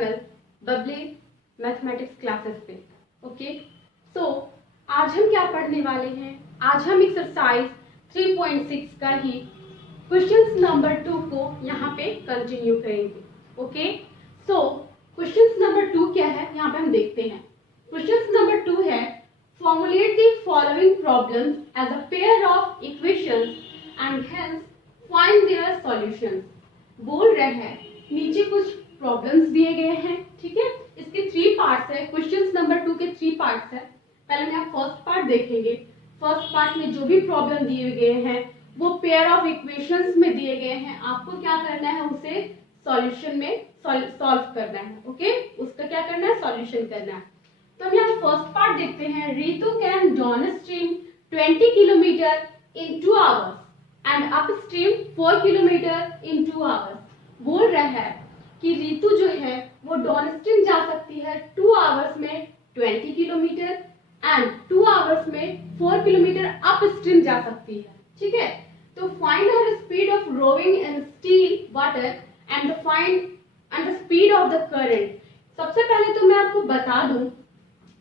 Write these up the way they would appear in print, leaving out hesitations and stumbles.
Channel Babli mathematics classes पे। Okay, सो आज हम क्या पढ़ने वाले हैं? आज हम एक्सरसाइज 3.6 का ही क्वेश्चन नंबर 2 को यहाँ पे कंटिन्यू करेंगे। ओके, सो क्वेश्चन नंबर 2 क्या है यहाँ पे हम देखते हैं। क्वेश्चन नंबर 2 है formulate the following problems as a pair of equations and hence find their solutions. बोल रहे हैं नीचे कुछ प्रॉब्लम्स दिए गए हैं, ठीक है। इसके 3 पार्ट्स है। क्वेश्चन नंबर 2 के 3 पार्ट्स है। पहले हम फर्स्ट पार्ट देखेंगे। फर्स्ट पार्ट में जो भी प्रॉब्लम दिए गए हैं वो पेयर ऑफ इक्वेशंस में दिए गए हैं। आपको क्या करना है, उसे सॉल्यूशन में सॉल्व करना है। ओके, उसका क्या करना है, सॉल्यूशन करना है। तो हम यहाँ फर्स्ट पार्ट देखते हैं। Ritu can downstream 20 kilometre in 2 hours and upstream 4 kilometre in 2 hours. बोल रहा है कि रितु जो है वो डाउनस्ट्रीम जा सकती है 2 आवर्स में 20 किलोमीटर एंड 2 आवर्स में 4 किलोमीटर अपस्ट्रीम जा सकती है, ठीक है। तो find her speed of rowing in still water and the speed of the current. सबसे पहले तो मैं आपको बता दूं,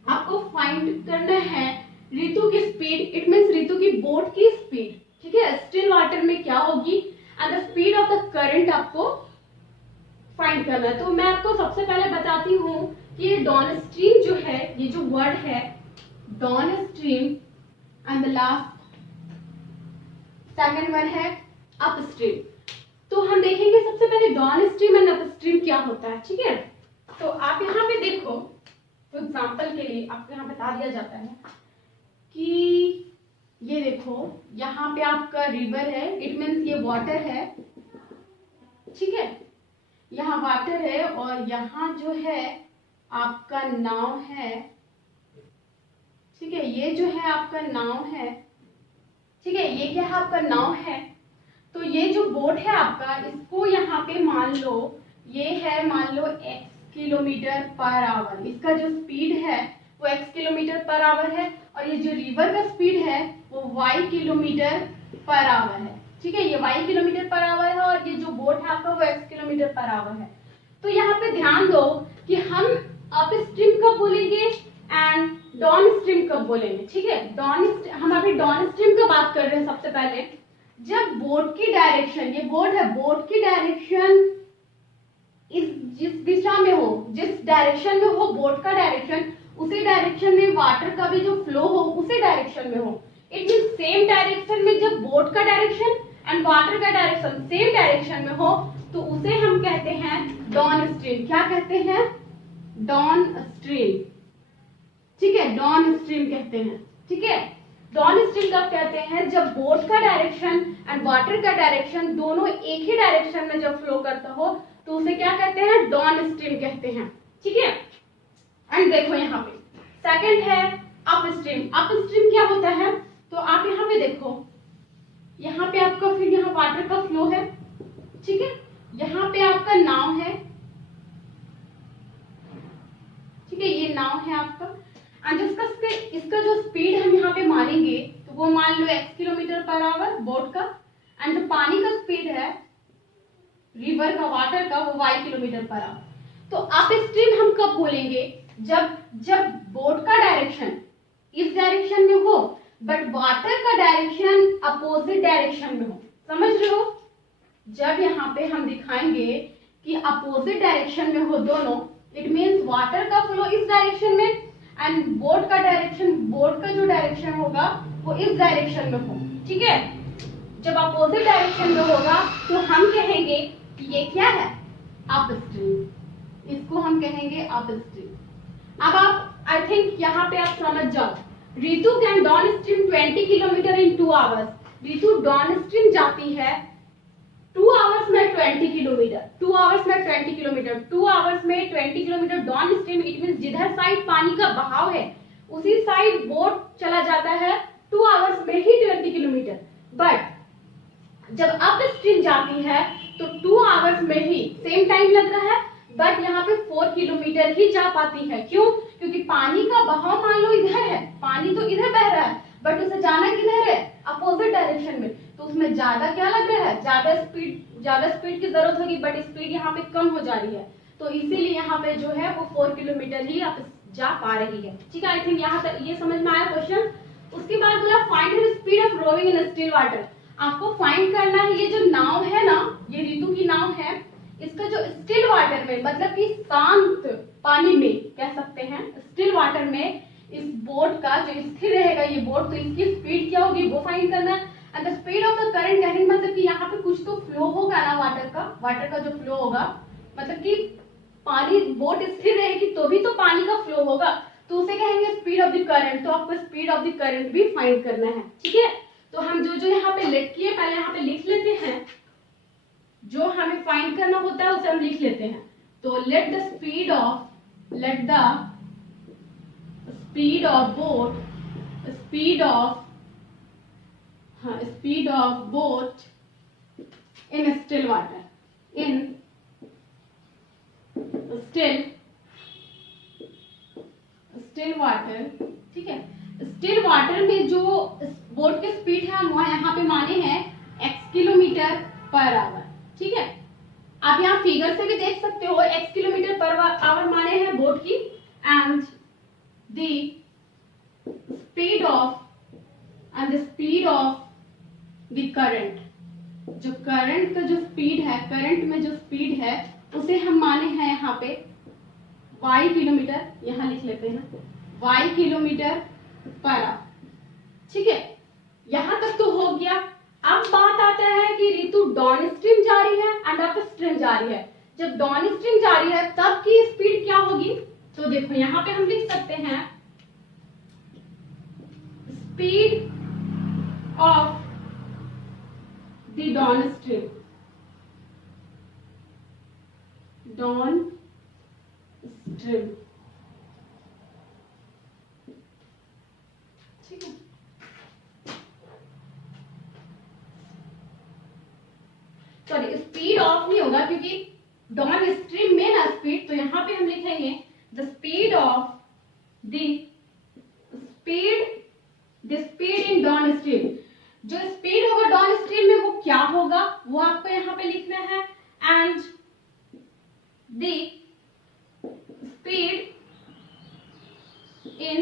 आपको फाइंड करना है रितु की स्पीड। इट मींस रितु की बोट की स्पीड, ठीक है, स्टिल वाटर में क्या होगी, and the speed of the current आपको फाइंड करना है। तो मैं आपको सबसे पहले बताती हूँ कि ये डाउनस्ट्रीम जो है, ये जो वर्ड है downstream and the last second one है अपस्ट्रीम। तो हम देखेंगे सबसे पहले डाउनस्ट्रीम एंड अपस्ट्रीम क्या होता है, ठीक है। तो आप यहाँ पे देखो, फॉर एग्जाम्पल के लिए आपको यहाँ बता दिया जाता है कि ये देखो यहाँ पे आपका रिवर है, इट मीन्स ये वाटर है, ठीक है, यहाँ वाटर है और यहाँ जो है आपका नाव है, ठीक है। ये जो है आपका नाव है, ठीक है, ये क्या है आपका नाव है। तो ये जो बोट है आपका, इसको यहाँ पे मान लो ये है, मान लो x किलोमीटर पर आवर। इसका जो स्पीड है वो x किलोमीटर पर आवर है और ये जो रिवर का स्पीड है वो y किलोमीटर पर आवर है, ठीक है। ये y किलोमीटर पर आवर है और ये जो बोट है आपका वो x किलोमीटर पर आवर है। तो यहाँ पे ध्यान दो कि हम अपस्ट्रीम कब बोलेंगे एंड डाउनस्ट्रीम कब बोलेंगे, ठीक है। हम अभी डाउनस्ट्रीम का बात कर रहे हैं। सबसे पहले जब बोट की डायरेक्शन, ये बोट है, बोट की डायरेक्शन जिस दिशा में हो, जिस डायरेक्शन में हो बोट का डायरेक्शन, उसी डायरेक्शन में वाटर का भी जो फ्लो हो उसी डायरेक्शन में हो। इट मीन सेम डायरेक्शन में जब बोट का डायरेक्शन एंड वाटर का डायरेक्शन सेम डायरेक्शन में हो तो उसे हम कहते हैं डाउनस्ट्रीम। क्या कहते हैं, डाउनस्ट्रीम, ठीक है, डाउनस्ट्रीम कहते हैं, ठीक है। डाउनस्ट्रीम कब कहते हैं, जब बोट का डायरेक्शन एंड वाटर का डायरेक्शन दोनों एक ही डायरेक्शन में जब फ्लो करता हो तो उसे क्या कहते हैं, डाउनस्ट्रीम कहते हैं, ठीक है। एंड देखो यहाँ पे सेकंड है अपस्ट्रीम। अपस्ट्रीम क्या होता है, तो आप यहाँ पे देखो, यहाँ पे आपका फिर यहाँ वाटर का फ्लो है, ठीक है, यहाँ पे आपका नाव है, ठीक है, ये नाव है आपका। एंड इसका जो स्पीड हम यहाँ पे मानेंगे तो वो मान लो x kilometre per hour boat का, एंड जो पानी का स्पीड है रिवर का, वाटर का, वो y किलोमीटर पर आवर। तो अपस्ट्रीम हम कब बोलेंगे, जब बोट का डायरेक्शन इस डायरेक्शन में हो बट वाटर का डायरेक्शन अपोजिट डायरेक्शन में हो। समझ रहे हो, जब यहाँ पे हम दिखाएंगे कि अपोजिट डायरेक्शन में हो दोनों, इट मीन्स वाटर का फ्लो इस डायरेक्शन में एंड बोट का डायरेक्शन, बोट का जो डायरेक्शन होगा वो इस डायरेक्शन में हो, ठीक है। जब अपोजिट डायरेक्शन में होगा तो हम कहेंगे कि ये क्या है, अपस्ट्रीम। इसको हम कहेंगे अपस्ट्रीम। अब आप आई थिंक यहाँ पे आप समझ जाओ, Ritu can downstream 20 kilometre in 2 hours. Ritu downstream जाती है 2 आवर्स में 20 किलोमीटर, 2 आवर्स में 20 किलोमीटर, 2 आवर्स में 20 किलोमीटर डाउनस्ट्रीम। इट मींस जिधर साइड पानी का बहाव है उसी साइड बोट चला जाता है 2 आवर्स में ही 20 किलोमीटर। बट जब अपस्ट्रीम जाती है तो 2 आवर्स में ही सेम टाइम लग रहा है, बट यहाँ पे 4 किलोमीटर ही जा पाती है। क्यों, क्योंकि पानी का बहाव मान लो इधर है, पानी तो इधर बह रहा है बट उसे जाना किधर है, अपोजिट डायरेक्शन में, तो उसमें ज्यादा क्या लग रहा है, ज्यादा स्पीड की जरूरत होगी, बट स्पीड यहाँ पे कम हो जा रही है। तो इसीलिए यहाँ पे जो है वो 4 किलोमीटर ही आप जा पा रही है। ठीक है, आई थिंक यहाँ तक ये समझ में आया क्वेश्चन। उसके बाद बोला find the speed of rowing in still water. आपको फाइंड करना है ये जो नाव है ना, ये ऋतु की नाव है, इसका जो स्टिल वाटर में मतलब कि शांत पानी में कह सकते हैं, स्टिल वाटर में इस बोट का जो स्थिर रहेगा ये बोट, तो इसकी स्पीड क्या होगी वो फाइंड करना है। And the speed of the current कहने मतलब कि यहाँ पे कुछ तो फ्लो होगा ना वाटर का जो फ्लो होगा, मतलब कि पानी बोट स्थिर रहेगी तो भी तो पानी का फ्लो होगा, तो उसे कहेंगे स्पीड ऑफ द करंट। तो आपको स्पीड ऑफ द करंट भी फाइंड करना है। ठीक है, तो हम जो जो यहाँ पे लिख किए पहले यहाँ पे लिख लेते हैं, जो हमें फाइंड करना होता है उसे हम लिख लेते हैं। तो let the speed of boat in still water, still water. ठीक है, स्टिल वाटर में जो बोट की स्पीड है हम यहाँ पे माने हैं x किलोमीटर पर आवर। ठीक है, आप यहाँ फिगर से भी देख सकते हो x किलोमीटर पर आवर माने हैं बोट की। And the speed of the current, जो करंट का जो स्पीड है, करंट में जो स्पीड है उसे हम माने हैं यहाँ पे y किलोमीटर, यहाँ लिख लेते हैं y किलोमीटर पर आवर। ठीक है, यहां तक तो हो गया। अब बात आता है कि ऋतु डाउन स्ट्रीम जा रही है एंड अप स्ट्रीम जा रही है। जब डाउन स्ट्रीम जा रही है तब की स्पीड क्या होगी, तो देखो यहाँ पे हम लिख सकते हैं speed of the down stream, ठीक है। सॉरी, स्पीड ऑफ नहीं होगा क्योंकि डाउन स्ट्रीम में ना स्पीड, तो यहाँ पे हम लिखेंगे the speed in down stream. जो स्पीड होगा डाउन स्ट्रीम में वो क्या होगा वो आपको यहाँ पे लिखना है। And the speed in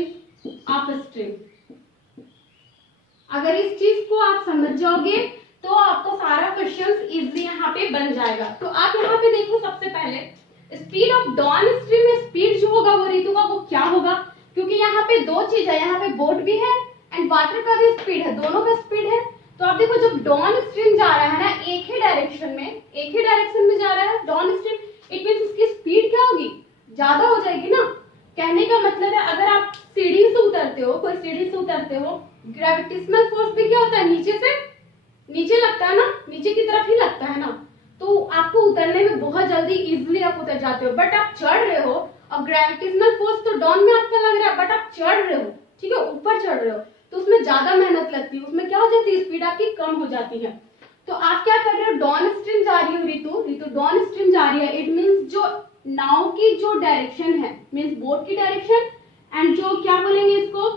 upstream. अगर इस चीज को आप समझ जाओगे तो आपको सारा क्वेश्चन इजीली यहाँ पे बन जाएगा। तो आप यहाँ पे देखो, सबसे पहले स्पीड ऑफ डाउन स्ट्रीम में स्पीड जो होगा वो ऋतु का वो क्या होगा, क्योंकि यहाँ पे दो चीज है, यहाँ पे बोट भी है एंड वाटर का भी स्पीड है, दोनों का स्पीड है। तो आप देखो जब डाउन स्ट्रीम जा रहा है ना एक ही डायरेक्शन में जा रहा है डाउन स्ट्रीम, इट मींस इसकी स्पीड क्या होगी, ज्यादा हो जाएगी ना। कहने का मतलब है अगर आप सीढ़ी से उतरते हो, कोई सीढ़ी से उतरते हो, ग्रेविटेशनल फोर्स भी क्या होता है, नीचे से नीचे लगता है ना, नीचे की तरफ ही लगता है ना, तो आपको उतरने में बहुत जल्दी इजीली आप उतर जाते हो। बट आप चढ़ रहे हो और ग्रेविटेशनल फोर्स तो डाउन में आपका लग रहा है, बट आप चढ़ रहे हो, ठीक है, ऊपर चढ़ रहे हो, तो उसमें ज्यादा मेहनत लगती है, उसमें क्या हो जाती है, स्पीड आपकी कम हो जाती है। तो आप क्या कर रहे हो, डाउन स्ट्रीम जा रही हो ऋतु डाउन स्ट्रीम जा रही है। इट मीन्स जो नाव की जो डायरेक्शन है, मीन्स बोट की डायरेक्शन एंड जो क्या बोलेंगे इसको,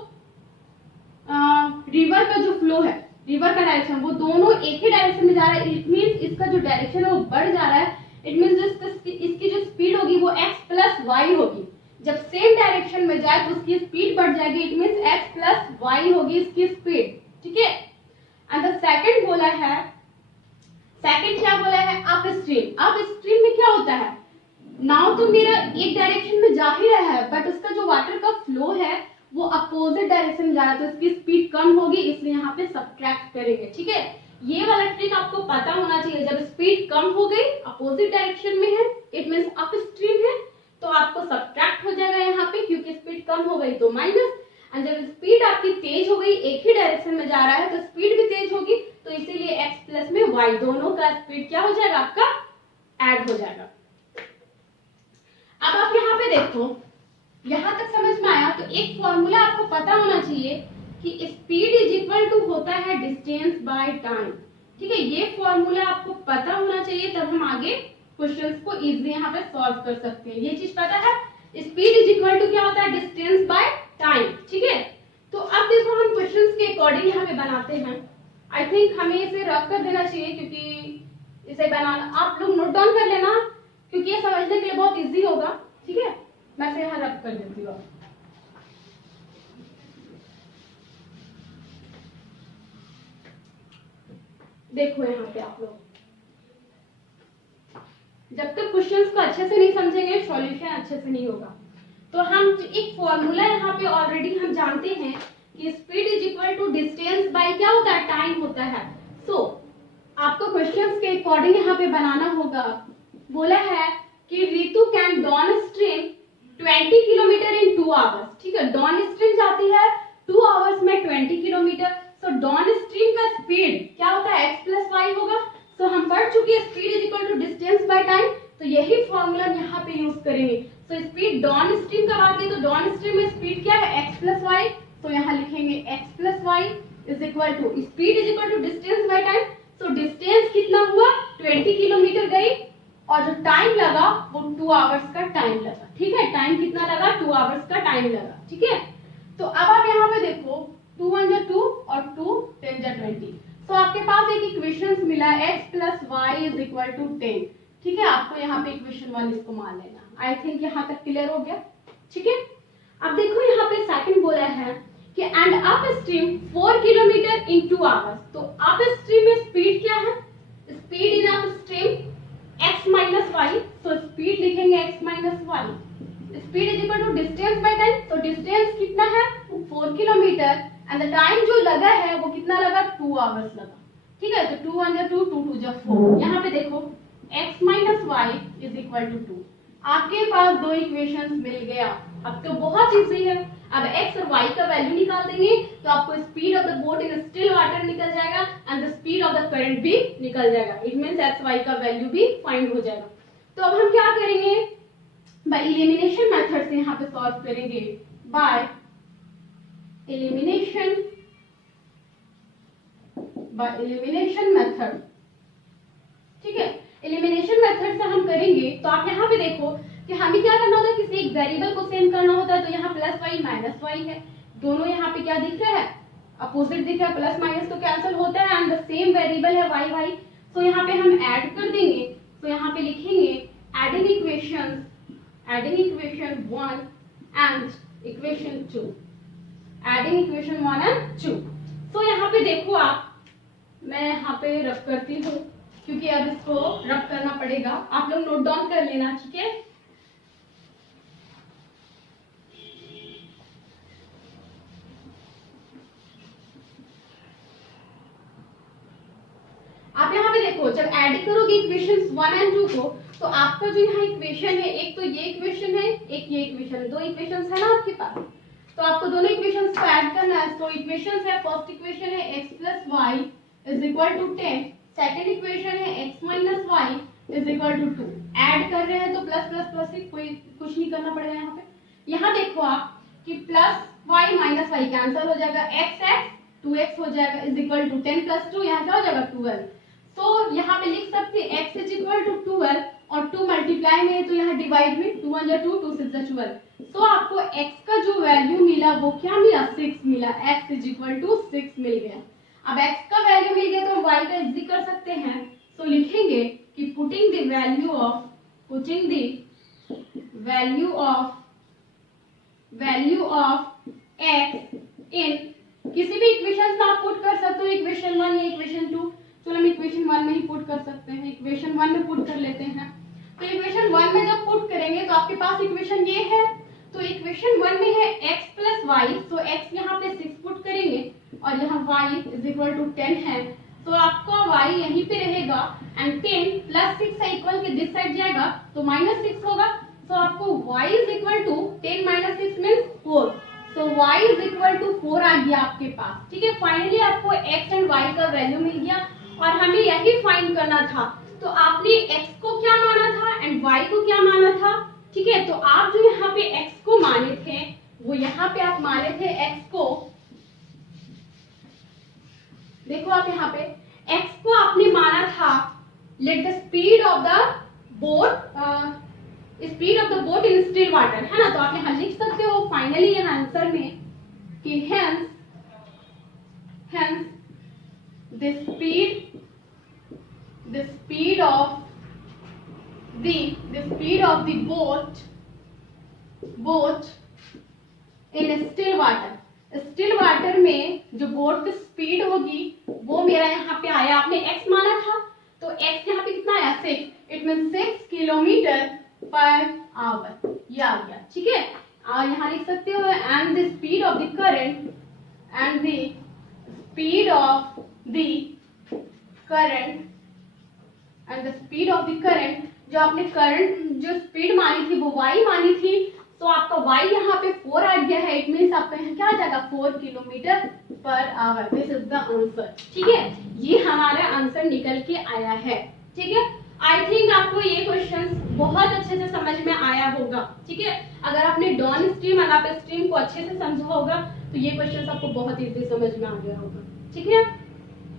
रिवर का जो फ्लो है, रिवर का डायरेक्शन, वो दोनों एक ही डायरेक्शन में जा रहा है। इट मीन्स इसका जो डायरेक्शन है वो बढ़ जा रहा है। इट मीन्स इसकी जो स्पीड होगी वो x प्लस वाई होगी। जब सेम डायरेक्शन में जाए तो उसकी स्पीड बढ़ जाएगी। It means x plus Y होगी इसकी स्पीड, ठीक है। एंड द सेकंड बोला है, सेकंड क्या बोला है, अप स्ट्रीम। अप स्ट्रीम में क्या होता है, नाव तो मेरा एक डायरेक्शन में जा ही रहा है, बट उसका जो वाटर का फ्लो है वो अपोजिट डायरेक्शन में जा रहा है, तो इसकी स्पीड कम होगी, इसलिए यहाँ पे सब्ट्रैक्ट करेंगे, ठीक है। ये वाला ट्रिक आपको पता होना चाहिए। जब स्पीड कम हो गई, अपोजिट डायरेक्शन में है, इट मींस अप स्ट्रीम है, तो आपको सब्ट्रैक्ट हो जाएगा यहाँ पे, क्योंकि स्पीड कम हो गई तो माइनस। एंड जब स्पीड आपकी तेज हो गई, एक ही डायरेक्शन में जा रहा है, तो स्पीड भी तेज होगी, तो इसीलिए x प्लस में y दोनों का स्पीड क्या हो जाएगा, आपका ऐड हो जाएगा। अब आप यहाँ पे देखो, यहां तक समझ में आया। तो एक फॉर्मूला आपको पता होना चाहिए कि स्पीड इज इक्वल टू होता है डिस्टेंस बाय टाइम, ठीक है। ये फॉर्मूला आपको पता होना चाहिए, तब हम आगे क्वेश्चंस को इजीली यहाँ पे सॉल्व कर सकते हैं। ये चीज पता है, स्पीड इज इक्वल टू क्या होता है, डिस्टेंस बाय टाइम, ठीक है। तो अब देखो हम क्वेश्चंस के अकॉर्डिंग यहाँ पे बनाते हैं। आई थिंक हमें इसे रफ कर देना चाहिए, क्योंकि इसे बनाना आप लोग नोट डाउन कर लेना क्योंकि ये समझने के लिए बहुत इजी होगा। ठीक है, मैं इसे यहाँ रब कर देती हूँ। देखो यहाँ पे आप लोग जब तक क्वेश्चंस को अच्छे से नहीं समझेंगे सॉल्यूशन अच्छे से नहीं होगा। तो हम एक फॉर्मूला यहाँ पे ऑलरेडी हम जानते हैं कि speed is equal to distance by क्या होता है, टाइम होता है। सो आपको क्वेश्चंस के अकॉर्डिंग यहाँ पे बनाना होगा। बोला है कि Ritu can down stream 20 kilometre in 2 hours. ठीक है, डाउन स्ट्रीम जाती है 2 आवर्स में 20 किलोमीटर। सो डाउन स्ट्रीम का स्पीड क्या होता है, x प्लस वाई होगा। सो हम पढ़ चुके हैं speed is equal to distance by time, तो यही फॉर्मूला यहाँ पे यूज करेंगे। सो स्पीड डाउन स्ट्रीम का बात करें तो डाउन स्ट्रीम में स्पीड क्या है, x प्लस वाई। तो यहाँ लिखेंगे x plus Y is equal to speed is equal to distance by time. So distance कितना हुआ, 20 किलोमीटर गई और जो टाइम लगा वो 2 आवर्स का टाइम लगा। ठीक है, टाइम कितना लगा, 2 आवर्स का टाइम लगा। ठीक है, तो अब आप यहाँ पे देखो 2 1 जा 2 और 2 10 जा 20। तो आपके पास एक इक्वेशन मिला x plus Y is equal to 10। ठीक है, आपको यहाँ पे इक्वेशन 1 इसको मान लेना। आई थिंक यहाँ तक क्लियर हो गया। ठीक है, अब देखो यहाँ पे सेकंड बोला है कि and upstream 4 kilometre in 2 hours. तो अप स्ट्रीम में स्पीड क्या है, speed in upstream x minus Y. तो स्पीड लिखेंगे x minus Y. Speed is equal to distance by time. तो डिस्टेंस कितना है, 4 किलोमीटर एंड द टाइम जो लगा है वो कितना लगा, 2 आवर्स लगा। ठीक है, तो 2 1 जा 2 2 2 जा 4। यहाँ पे देखो x minus Y is equal to 2। आपके पास दो इक्वेशंस मिल गया। अब तो बहुत इजी है। अब x और y का वैल्यू निकाल देंगे तो आपको speed of the boat in still water निकल जाएगा and the speed of the current भी निकल जाएगा। इट मींस x y का वैल्यू भी फाइंड हो जाएगा। तो अब हम क्या करेंगे, बाय एलिमिनेशन मेथड से यहाँ पे सॉल्व करेंगे। By elimination method. ठीक है, एलिमिनेशन मेथड से हम करेंगे तो आप यहाँ पे देखो कि हमें क्या करना होता है, किसी एक वेरिएबल को सेम करना होता है। तो यहाँ प्लस वाई माइनस वाई है, दोनों यहाँ पे क्या दिख रहा है, अपोजिट दिख रहा है। प्लस माइनस तो कैंसिल होता है एंड द सेम वेरिएबल है वाई वाई। तो यहाँ पे हम ऐड कर देंगे। तो यहाँ पे लिखेंगे adding equation 1 and equation 2। Adding equation 1 and 2। तो यहाँ पे देखो आप, मैं यहाँ पे रब करती हूँ क्योंकि अब इसको रब करना पड़ेगा। आप लोग नोट डाउन कर लेना। ठीक है, आप यहाँ पे देखो जब ऐड करोगे इक्वेशंस 1 एंड 2 को, तो आपका जो यहाँ इक्वेशन है, एक तो ये इक्वेशन है, एक ये इक्वेशन है, दो इक्वेशंस है ना आपके पास। तो आपको दोनों इक्वेशंस को ऐड करना है। तो इक्वेशंस है, फर्स्ट इक्वेशन है x plus Y is equal to 10। Second equation है x minus Y is equal to 2। Add कर रहे हैं तो प्लस प्लस प्लस ही, कोई कुछ नहीं करना पड़ेगा यहाँ पे। यहाँ देखो आप कि plus Y minus Y cancel हो जाएगा, x 2x हो जाएगा इज इक्वल टू 10 प्लस 2, यहाँ क्या हो जाएगा 12। तो यहाँ पे लिख सकते हैं x इज इक्वल टू 12 और 2 मल्टीप्लाई में है तो यहाँ डिवाइड में 2 1 जा 2 2 6 जा 12। तो आपको x का जो वैल्यू मिला वो क्या मिला, 6 मिला। x इज इक्वल टू 6 मिल गया। अब x का वैल्यू मिल गया तो हम y का इजी कर सकते हैं। तो लिखेंगे कि putting the value of x इन किसी भी इक्वेशन में आप पुट कर सकते हो, इक्वेशन 1 या इक्वेशन 2। चलो हम इक्वेशन 1 में ही पुट कर सकते हैं। इक्वेशन 1 में पुट कर लेते हैं। तो इक्वेशन 1 में जब पुट करेंगे तो आपके पास इक्वेशन ये है। तो इक्वेशन 1 में है x प्लस वाई। तो x यहाँ पे 6 पुट करेंगे और यहाँ y इज इक्वल टू 10 है। तो आपका y यहीं पे रहेगा एंड 10 प्लस 6 है इक्वल के दिस साइड जाएगा तो माइनस 6 होगा। तो आपको y is equal to 10 minus 6 means 4। तो y इज इक्वल टू 4 आ गया आपके पास। ठीक है, फाइनली आपको x एंड y का वैल्यू मिल गया और हमें यही फाइंड करना था। तो आपने x को क्या माना था एंड y को क्या माना था। ठीक है, तो आप जो यहाँ पे x को माने थे वो यहाँ पे आप माने थे x को, देखो आप यहाँ पे x को आपने माना था let the speed of the boat in still water, है ना। तो आप यहाँ लिख सकते हो फाइनली यहाँ आंसर में कि hence the speed of the speed of the boat in still water. Still water में जो बोट की स्पीड होगी वो मेरा यहाँ पे आया, आपने x माना था तो x यहाँ पे कितना आया 6, it mean 6 kilometre per hour, ये आ गया। ठीक है, और यहाँ लिख सकते हो and the speed of the current and the speed of the current and the speed of the current, जो आपने करंट जो स्पीड मानी थी वो y मानी थी, तो आपका y यहाँ पे 4 आ गया है, इट मीन्स आपका यहाँ क्या आ जाएगा 4 kilometre per hour. This is the answer. ठीक है, ये हमारा आंसर निकल के आया है। ठीक है, आई थिंक आपको ये क्वेश्चन बहुत अच्छे से समझ में आया होगा। ठीक है, अगर आपने डाउन स्ट्रीम और अप स्ट्रीम को अच्छे से समझा होगा तो ये क्वेश्चन आपको बहुत इजी समझ में आ गया होगा। ठीक है,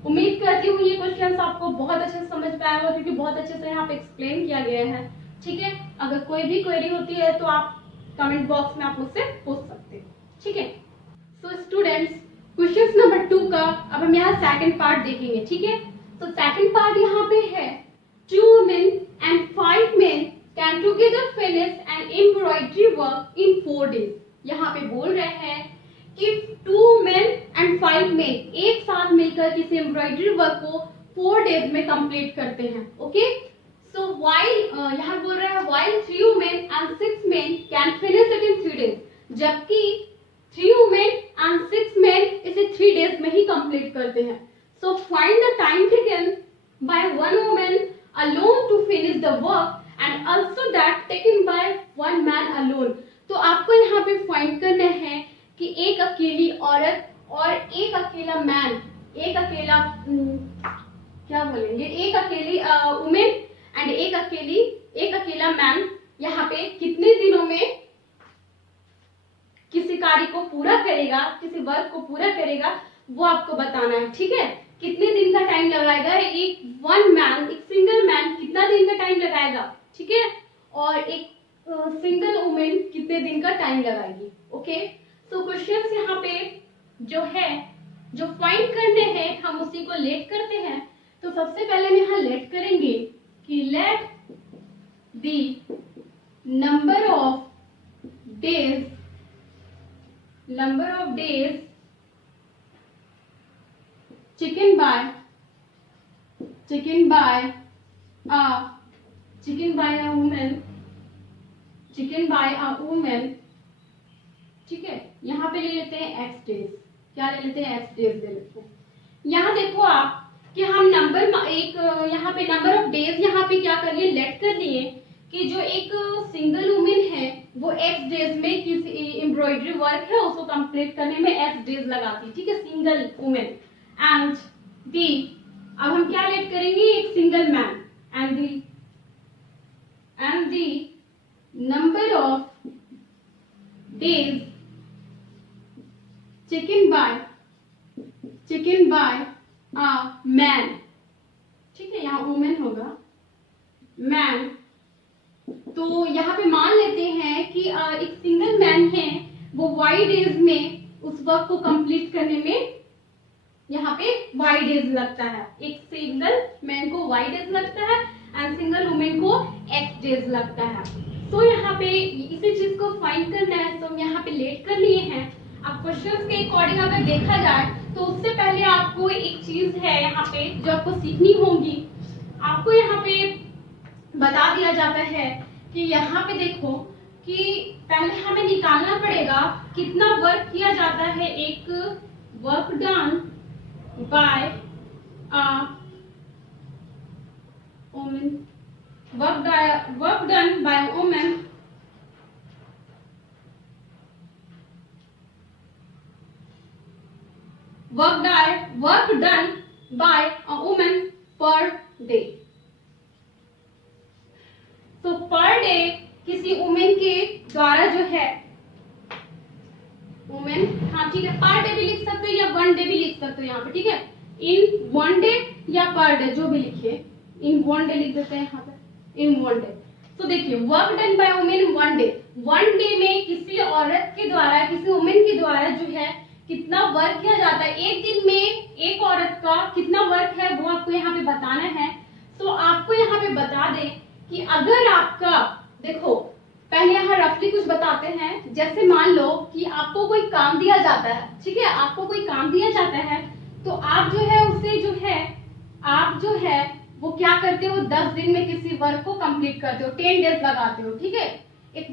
उम्मीद करती हूँ ये क्वेश्चन आपको बहुत अच्छे से समझ में आया होगा, क्योंकि बहुत अच्छे से यहाँ पे एक्सप्लेन किया गया है। ठीक है, अगर कोई भी क्वेरी होती है तो आप कमेंट बॉक्स में आप मुझसे पूछ सकते हैं। ठीक है, सो स्टूडेंट्स, क्वेश्चन नंबर 2 का अब हम यहाँ सेकंड पार्ट देखेंगे। ठीक है, तो सेकंड पार्ट यहाँ पे है 2 women and 5 men can together finish an embroidery work in 4 days। यहाँ पे बोल रहे हैं कि 2 men and 5 men एक साथ मिलकर किसी एम्ब्रॉयडरी वर्क को 4 डेज में कंप्लीट करते हैं। ओके, सो while यहाँ बोल रहा है while 3 women and 6 men can finish it in 3 days, जबकि 3 women and 6 men इसे 3 डेज में ही कंप्लीट करते हैं। So find the time taken by one woman alone to finish the work and also that taken by one man alone। तो आपको यहाँ पे find करना है कि एक अकेली औरत और एक अकेला मैन, एक अकेला क्या बोलेंगे, एक अकेली वुमेन एंड एक अकेला मैन यहाँ पे कितने दिनों में किसी कार्य को पूरा करेगा, किसी वर्क को पूरा करेगा, वो आपको बताना है। ठीक है, कितने दिन का टाइम लगाएगा एक सिंगल मैन कितना दिन का टाइम लगाएगा। ठीक है, और एक सिंगल वुमेन कितने दिन का टाइम लगाएगी। ओके, तो क्वेश्चंस यहाँ पे जो है जो फाइंड करने हैं हम उसी को लेट करते हैं। तो सबसे पहले हम यहाँ लेट करेंगे कि let the number of days taken by a woman। ठीक है, यहाँ पे ले लेते हैं x डेज, क्या ले लेते हैं x डेज ले लेते हैं। यहाँ देखो आप कि हम यहाँ पे नंबर ऑफ डेज यहाँ पे क्या कर लिए, लेट कर लिए कि जो एक सिंगल वुमेन है वो x डेज में किसी एम्ब्रॉयडरी वर्क है उसको कंप्लीट करने में x डेज लगाती। ठीक है, सिंगल वुमेन एंड दी, अब हम क्या लेट करेंगे, एक single man and the number of days taken by a man। ठीक है, यहाँ वुमेन होगा मैन, तो यहाँ पे मान लेते हैं कि एक सिंगल मैन है वो y डेज में उस वर्क को कंप्लीट करने में यहाँ पे y डेज लगता है। एक सिंगल मैन को y डेज लगता है एंड सिंगल वुमेन को x डेज लगता है। तो यहाँ पे इसी चीज को फाइंड करना है, तो हम यहाँ पे लेट कर लिए हैं। अब क्वेश्चंस के अकॉर्डिंग अगर देखा जाए तो उससे पहले आपको एक चीज है यहाँ पे जो आपको सीखनी होगी। आपको यहाँ पे बता दिया जाता है कि यहाँ पे देखो कि पहले हमें निकालना पड़ेगा कितना वर्क किया जाता है, एक work done by women, work done by women work done by a woman per day। तो पर डे किसी वुमेन के द्वारा जो है वुमेन, हाँ ठीक है, पर डे भी लिख सकते हो या वन डे भी लिख सकते हो यहाँ पे। ठीक है, इन वन डे या पर डे जो भी लिखिए, इन वन डे लिख देते हैं यहाँ पे, इन वन डे। तो देखिए work done by women one day में किसी औरत के द्वारा, किसी वुमेन के द्वारा जो है कितना वर्क किया जाता है, एक दिन में एक औरत का कितना वर्क है वो आपको यहाँ पे बताना है। तो आपको यहाँ पे बता दें कि अगर आपका देखो पहले यहाँ रफली कुछ बताते हैं। जैसे मान लो कि आपको कोई काम दिया जाता है, ठीक है, आपको कोई काम दिया जाता है, तो आप जो है उससे जो है आप जो है वो क्या करते हो, 10 दिन में किसी वर्क को कंप्लीट करते हो, 10 डेज लगाते हो, ठीक है। एक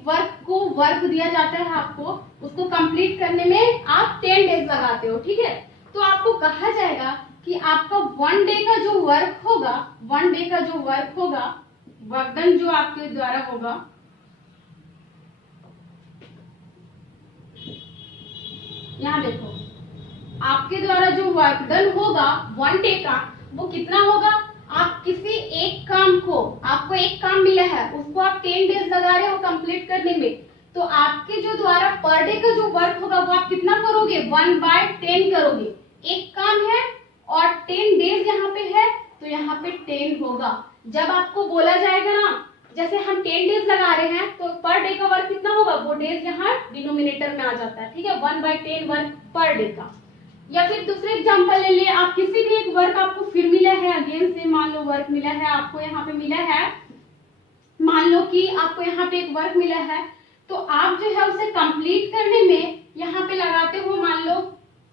वर्क दिया जाता है आपको, उसको कंप्लीट करने में आप 10 डेज लगाते हो, ठीक है। तो आपको कहा जाएगा कि आपका 1 डे का जो वर्क होगा, 1 डे का जो वर्क होगा, वर्क डन जो आपके द्वारा होगा, यहाँ देखो आपके द्वारा जो वर्क डन होगा 1 डे का, वो कितना होगा। आप किसी एक काम को, आपको एक काम मिला है, उसको आप 10 डेज लगा रहे हो कंप्लीट करने में, तो आपके जो द्वारा पर डे का जो वर्क होगा वो आप कितना करोगे, 1/10 करोगे। एक काम है और 10 डेज यहाँ पे है, तो यहाँ पे 10 होगा। जब आपको बोला जाएगा ना, जैसे हम 10 डेज लगा रहे हैं, तो पर डे का वर्क कितना होगा, वो डेज यहाँ डिनोमिनेटर में आ जाता है, ठीक है, 1/10 वर्क पर डे का। या फिर दूसरे एग्जांपल ले लिए, आप किसी भी एक वर्क आपको फिर मिला है, अगेन से मान लो वर्क मिला है आपको, यहाँ पे मिला है, मान लो कि आपको यहाँ पे एक वर्क मिला है, तो आप जो है उसे कंप्लीट करने में यहाँ पे लगाते हो, मान लो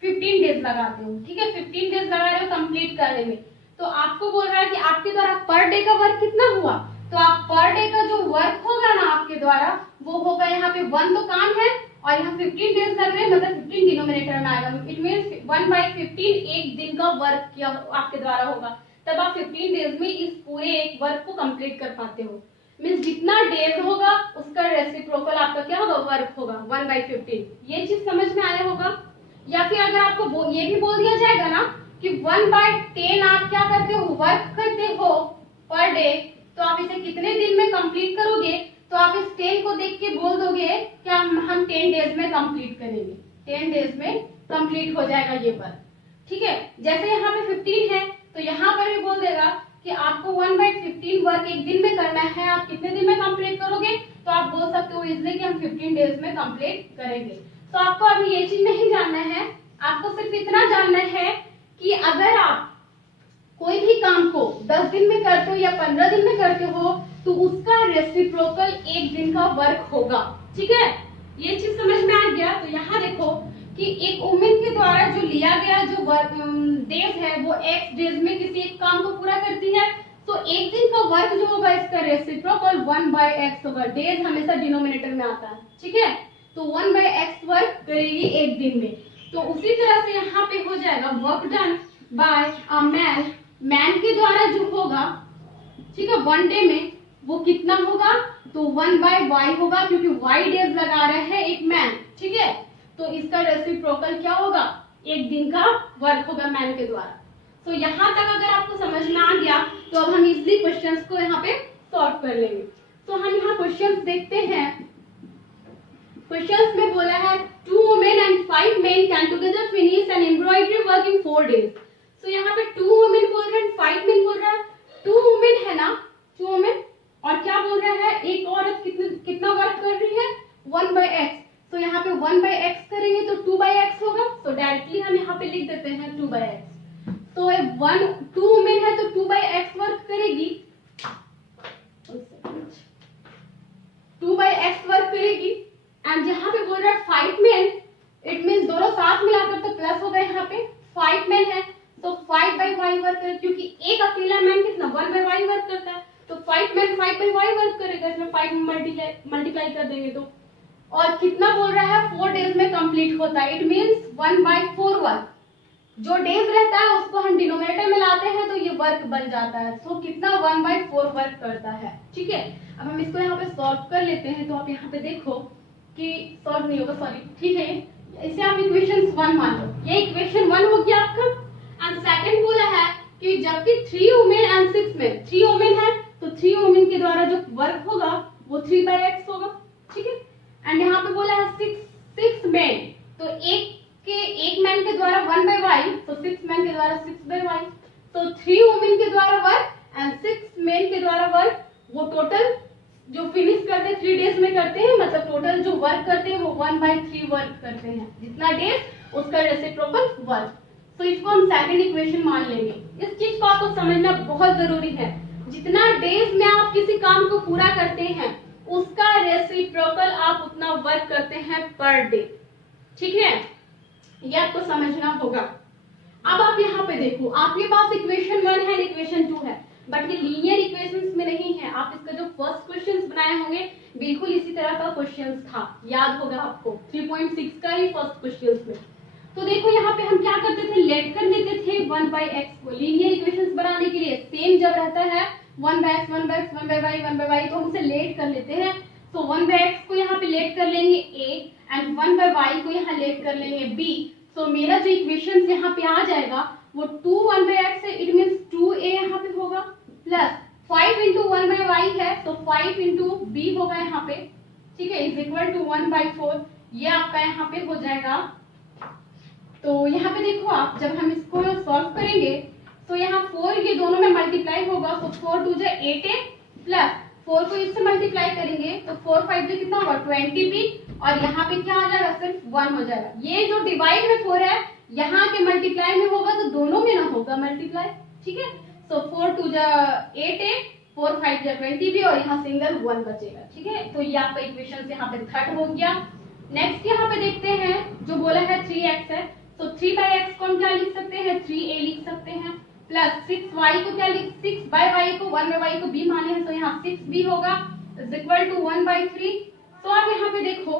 15 डेज लगाते हो, ठीक है, 15 डेज लगा रहे हो कंप्लीट करने में। तो आपको बोल रहा है कि आपके द्वारा पर डे का वर्क कितना हुआ, तो आप पर डे का जो वर्क होगा ना आपके द्वारा, वो होगा यहाँ पे 1 तो काम है और यहाँ 15 डेज लग रहे हैं, मतलब 15 डिनोमिनेटर में आएगा। इट मींस 1/15 एक दिन का वर्क किया आपके द्वारा होगा, तब आप 15 डेज में इस पूरे एक वर्क को कंप्लीट कर पाते हो। मींस जितना डेज होगा उसका रेसिप्रोकल आपका क्या होगा, वर्क होगा 1/15। ये चीज समझ में आया होगा। या फिर अगर आपको ये भी बोल दिया जाएगा ना कि 1/10 आप क्या करते हो, वर्क करते हो पर डे, तो आप इसे कितने दिन में कंप्लीट करोगे, तो आप इस 10 को देख के बोल दोगे कि हम 10 डेज में कंप्लीट करेंगे, 10 डेज में कंप्लीट हो जाएगा ये वर्क, ठीक है। जैसे यहाँ पे 15 है, तो यहाँ पर भी बोल देगा कि आपको 1/15 वर्क एक दिन में करना है, आप कितने दिन में कंप्लीट करोगे, तो आप बोल सकते हो इजिली कि हम 15 डेज में कंप्लीट करेंगे। तो आपको अभी ये चीज नहीं जानना है, आपको सिर्फ इतना जानना है कि अगर आप कोई भी काम को 10 दिन में करते हो या 15 दिन में करते हो, तो उसका रेसिप्रोकल एक दिन का वर्क होगा, ठीक है। ये चीज समझ में आ गया। तो यहाँ देखो कि एक वुमेन के द्वारा जो लिया गया जो वर्क डेज है, वो x डेज में किसी एक काम को पूरा करती है, तो एक दिन का वर्क जो होगा इसका रेसिप्रोकल 1/x होगा। डेज हमेशा डिनोमिनेटर में आता है, ठीक है, तो 1/x वर्क करेगी एक दिन में। तो उसी तरह से यहाँ पे हो जाएगा work done by a man, man के द्वारा जो होगा, ठीक है, 1 डे में वो कितना होगा, तो 1/y होगा, क्योंकि y डेज लगा रहे हैं एक मैन, ठीक है। तो इसका रेसिप्रोकल क्या होगा, एक दिन का वर्क होगा मैन के द्वारा। तो यहाँ तक अगर आपको समझ में आ गया, तो अब हम इजिली क्वेश्चंस को यहाँ पे सॉल्व कर लेंगे। तो हम यहाँ क्वेश्चंस देखते हैं। क्वेश्चंस में बोला है 2 women and 5 men can together finish an embroidery work in 4 days। तो यहाँ पे 2 women बोल रहे हैं, 5 men बोल रहा है। 2 women है ना, 2 women, और क्या बोल रहा है, एक औरत कितना वर्क कर रही है, 1/x। तो यहाँ पे 1/x करेंगे तो 2/x होगा, तो डायरेक्टली हम यहाँ पे लिख देते हैं 2/x। तो 2 women है तो 2/x वर्क करेगी, 2/x वर्क करेगी। एंड यहाँ पे बोल रहा है 5 men, इट मींस दोनों साथ मिलाकर तो प्लस हो गए, यहाँ पे 5 men है तो 5/y वर्क करे, क्योंकि एक अकेला मैन कितना 1/y वर्क करता है, तो 5 men 5/y वर्क करेगा, इसमें 5 मल्टीप्लाई कर देंगे तो। और कितना बोल रहा है, 4 डेज में कंप्लीट होता है, इट मींस 1/4 वर्क। जो डेज रहता है उसको हम डिनोमिनेटर में लाते हैं तो ये वर्क बन जाता है, तो कितना 1/4 वर्क करता है, ठीक है। अब हम इसको यहाँ पे सॉल्व कर लेते हैं। तो आप यहाँ पे देखो कि सॉल्व नहीं होगा, सॉरी, ठीक है, इसे आप इक्वेशन 1 मान लो, ये इक्वेशन 1 हो गया आपका। एंड सेकंड बोला है कि जबकि 3 वुमेन एंड 6 मेन, 3 वुमेन है तो 3 वुमेन के द्वारा जो वर्क होगा वो 3/x होगा, ठीक है। एंड यहाँ पे बोला है 6 मेन, तो एक मैन के द्वारा 1/y, तो 6 मैन के द्वारा 6/y। तो 3 वुमेन के द्वारा वर्क एंड 6 मेन के द्वारा वर्क, वो टोटल जो फिनिश करते हैं 3 डेज में करते हैं, मतलब टोटल जो वर्क करते हैं वो 1/3 वर्क करते हैं, जितना डेज उसका रेसिप्रोकल वर्क। तो इसको हम सेकंड इक्वेशन मान लेंगे। इस चीज को आपको समझना बहुत जरूरी है। जितना डेज में आप किसी काम को पूरा करते हैं उसका रेसिप्रोकल आप उतना वर्क करते हैं पर डे। ठीक है, ये आपको समझना होगा। अब आप यहाँ पे देखो, आपके पास इक्वेशन 1 है, इक्वेशन 2 है, बट ये लीनियर इक्वेशंस में नहीं है। आप इसका जो फर्स्ट क्वेश्चंस बनाए होंगे बिल्कुल इसी तरह का क्वेश्चंस था, याद होगा आपको 3.6 का ही फर्स्ट क्वेश्चंस में। तो देखो यहाँ पे हम क्या करते थे, लेट कर लेते थे 1/x को लीनियर इक्वेशंस बनाने के लिए। सेम जब रहता है 1/x 1/x 1/y 1/y तो हम उसे लेट कर लेते हैं। तो 1/x को यहाँ पे लेट कर लेंगे a एंड 1/y को यहाँ लेट कर लेंगे b। तो मेरा जो इक्वेशन यहाँ पे आ जाएगा वो 2 1/x है, इट मीन्स 2a यहाँ पे होगा, प्लस 5 इंटू 1/y है तो 5 इंटू b होगा यहाँ पे। ठीक है, इज इक्वल टू 1/4। ये आपका यहाँ पे हो जाएगा। तो यहाँ पे देखो आप, जब हम इसको सॉल्व करेंगे तो यहाँ 4 ये दोनों में मल्टीप्लाई होगा, तो 4 2 जा 8a प्लस 4 को इससे मल्टीप्लाई करेंगे तो 4 5 से कितना होगा 20b, और यहाँ पे क्या आ जाएगा, सिर्फ 1 हो जाएगा। ये जो डिवाइड में 4 है यहाँ के मल्टीप्लाई में होगा तो दोनों में ना होगा मल्टीप्लाई। ठीक है, तो 4 2 जा 8a 4 5 जा 20b और यहाँ सिंगल 1 बचेगा। ठीक है, तो ये आपका इक्वेशन यहाँ पे थर्ड हो गया। नेक्स्ट यहाँ पे देखते हैं, जो बोला है 3x है, तो 3/x को हम क्या लिख सकते हैं, 3a लिख सकते हैं, प्लस 6y को क्या लिख, 6/y को 1/y को b माने हैं तो यहाँ 6b होगा इज इक्वल टू 1/3। तो आप यहाँ पे देखो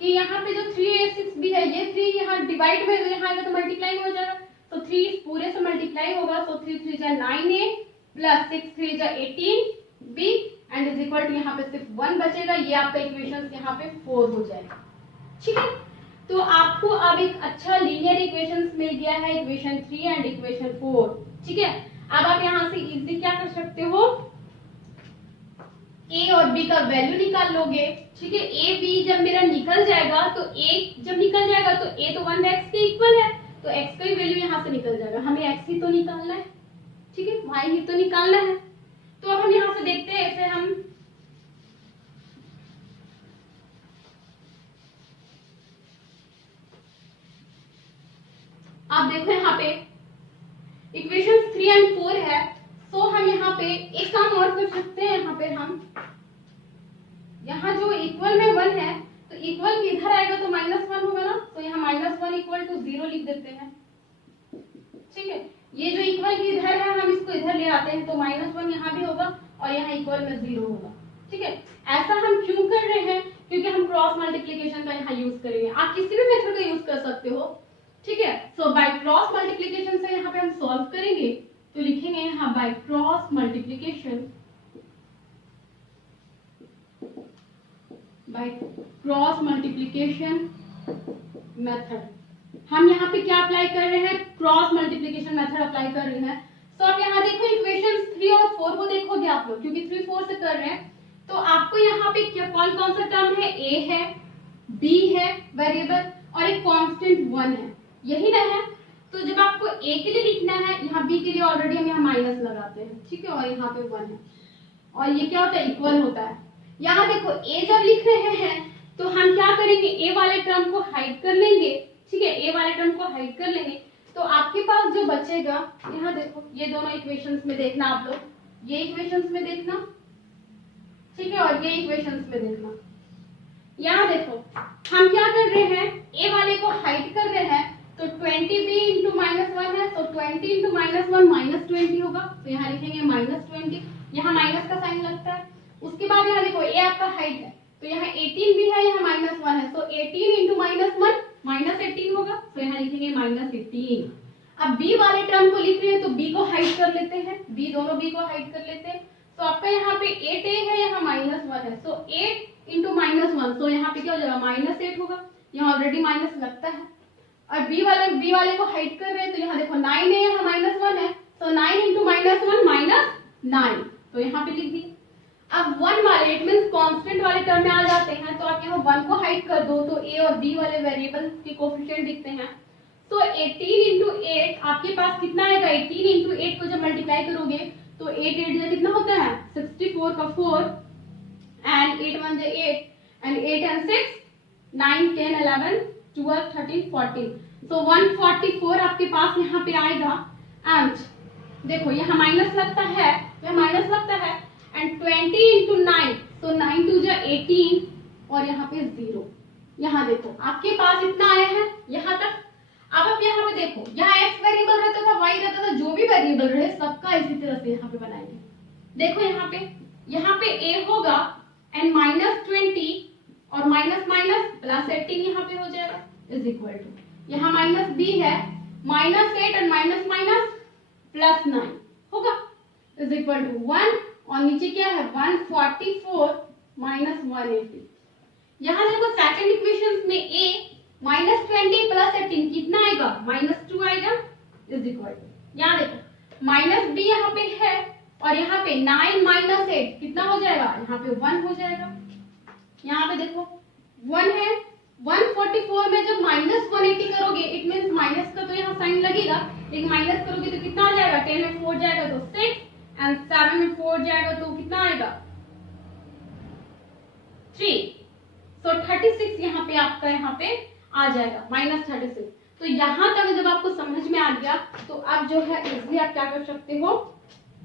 कि यहाँ पे जो 3a 6b है, ये 3 यहाँ डिवाइड में यहाँ आएगा तो मल्टीप्लाई हो जाएगा, तो 3 इस पूरे से मल्टीप्लाई होगा, तो 3 3 जा 9a प्लस 6 3 जा 18b and is equal to यहाँ पे सिर्फ 1 बचेगा। ये आपका इक्वेशन यहाँ पे 4 हो जाएगा। ठीक है, तो आपको अब एक अच्छा लीनियर इक्वेशंस मिल गया है, इक्वेशन 3 एंड इक्वेशन 4। ठीक है, अब आप यहाँ से इजी क्या कर सकते हो, a और b का वैल्यू निकाल लोगे। ठीक है, a b जब मेरा निकल जाएगा तो a जब निकल जाएगा तो a तो 1x के इक्वल है, तो x का वैल्यू यहाँ से निकल जाएगा। हमें x ही तो निकालना है, ठीक है, y ही तो निकालना है। तो अब हम यहाँ से देखते हैं, ऐसे हम आप देखो यहाँ पे इक्वेशन 3 एंड 4 है, तो हम यहाँ पे एक काम और कर सकते हैं। यहाँ पे हम यहाँ जो इक्वल में 1 है तो इक्वल इधर आएगा तो -1 होगा ना, तो यहाँ -1 इक्वल टू 0 लिख देते हैं। ठीक है, ये जो इक्वल की इधर है हम इसको इधर ले आते हैं तो -1 यहाँ भी होगा और यहाँ इक्वल में 0 होगा। ठीक है, ऐसा हम क्यों कर रहे हैं, क्योंकि हम क्रॉस मल्टीप्लिकेशन का यहाँ यूज करेंगे। आप किसी भी मेथड का यूज कर सकते हो। ठीक है, सो बाय क्रॉस मल्टीप्लिकेशन से यहाँ पे हम सॉल्व करेंगे तो लिखेंगे यहाँ by cross multiplication, by cross multiplication method. हम यहाँ पे क्या अप्लाई कर रहे हैं, क्रॉस मल्टीप्लिकेशन मेथड अप्लाई कर रहे हैं। तो आप यहाँ देखो इक्वेशन 3 और 4 को देखोगे आप लोग, क्योंकि 3 4 से कर रहे हैं तो आपको यहाँ पे क्या कौन कौन सा टर्म है, a है, b है वेरिएबल और एक कांस्टेंट 1 है, यही ना है। तो जब आपको a के लिए लिखना है, यहाँ b के लिए ऑलरेडी हम यहाँ माइनस लगाते हैं। ठीक है, और यहाँ पे 1 है और ये क्या होता है, इक्वल होता है। यहाँ देखो a जब लिख रहे हैं तो हम क्या करेंगे, a वाले टर्म को हाइड कर लेंगे। ठीक है, a वाले टर्म को हाइड कर लेंगे तो आपके पास जो बचेगा, यहाँ देखो ये दोनों इक्वेशंस में देखना आप लोग, ये इक्वेशंस में देखना, ठीक है, और ये इक्वेशंस में देखना। यहाँ देखो हम क्या कर रहे हैं, a वाले को हाइड कर रहे हैं तो 20b इंटू -1 है, तो 20 इंटू -1 -20 होगा, तो यहाँ लिखेंगे -20, यहाँ माइनस का साइन लगता है। उसके बाद यहाँ देखो a आपका हाइड है तो यहाँ 18 भी है, यहाँ -1 है, तो 18 इंटू -1 -18 होगा, तो यहाँ लिखेंगे -18। अब b वाले टर्म को लिख रहे हैं तो b को हाइड कर लेते हैं, दोनों b को हाइड कर लेते हैं। तो आपका यहाँ पे 8a है, यहाँ -1 है, तो 8 इंटू -1, तो यहाँ पे क्या हो जाएगा, -8 होगा, यहाँ ऑलरेडी माइनस लगता है। और b वाले को हाइड कर रहे हैं तो यहाँ देखो 9 है, यहाँ -1 है, तो 9 इंटू -1 -9, तो यहाँ पे लिख दिए। अब 1 वाले इट मींस कांस्टेंट वाले टर्म में आ जाते हैं, तो आप यहाँ 1 को हाइड कर दो तो a और b वाले वेरिएबल के कोएफिशिएंट दिखते हैं। तो 18 इंटू 8 आपके पास कितना आएगा, 18 इंटू 8 को जब मल्टीप्लाई करोगे तो 8 8 कितना होता है, 64 का 4 एंड 8 1 8 एंड 8 and 6 9 10 11 12 13 14, तो 144 आपके पास यहाँ पे आएगा। एंड देखो यहाँ माइनस लगता है, यहाँ माइनस लगता है, एंड 20 इंटू 9 तो 9 2 जा 18 और यहाँ पे 0। यहाँ देखो आपके पास इतना आया है यहाँ तक। अब आप यहाँ पे देखो, यहाँ x वेरिएबल रहता था, y रहता था, जो भी वेरिएबल रहे सबका इसी तरह से यहाँ पे बनाएंगे। देखो यहाँ पे a होगा एंड -20 और माइनस माइनस प्लस 18 यहाँ पे हो जाएगा इज इक्वल टू, यहाँ माइनस b है -8 और माइनस माइनस प्लस 9 होगा इज इक्वल टू 1 और नीचे क्या है 144 माइनस 180। यहाँ देखो सेकंड इक्वेशन में a -20 प्लस 18 कितना आएगा -2 आएगा इज इक्वल टू, यहाँ देखो माइनस b यहाँ पे है और यहाँ पे 9 माइनस 8 कितना हो जाएगा, यहाँ पे 1 हो जाएगा। यहाँ पे देखो 1 है, 144 में जब -180 करोगे इट मींस माइनस का तो यहाँ साइन लगेगा, लेकिन माइनस करोगे तो कितना आ जाएगा, 10 में 4 जाएगा तो 6 एंड 7 में 4 जाएगा तो कितना आएगा 3। तो 36 यहाँ पे आपका यहाँ पे आ जाएगा -36। तो यहाँ तक जब आपको समझ में आ गया तो अब जो है इजीली आप क्या कर सकते हो,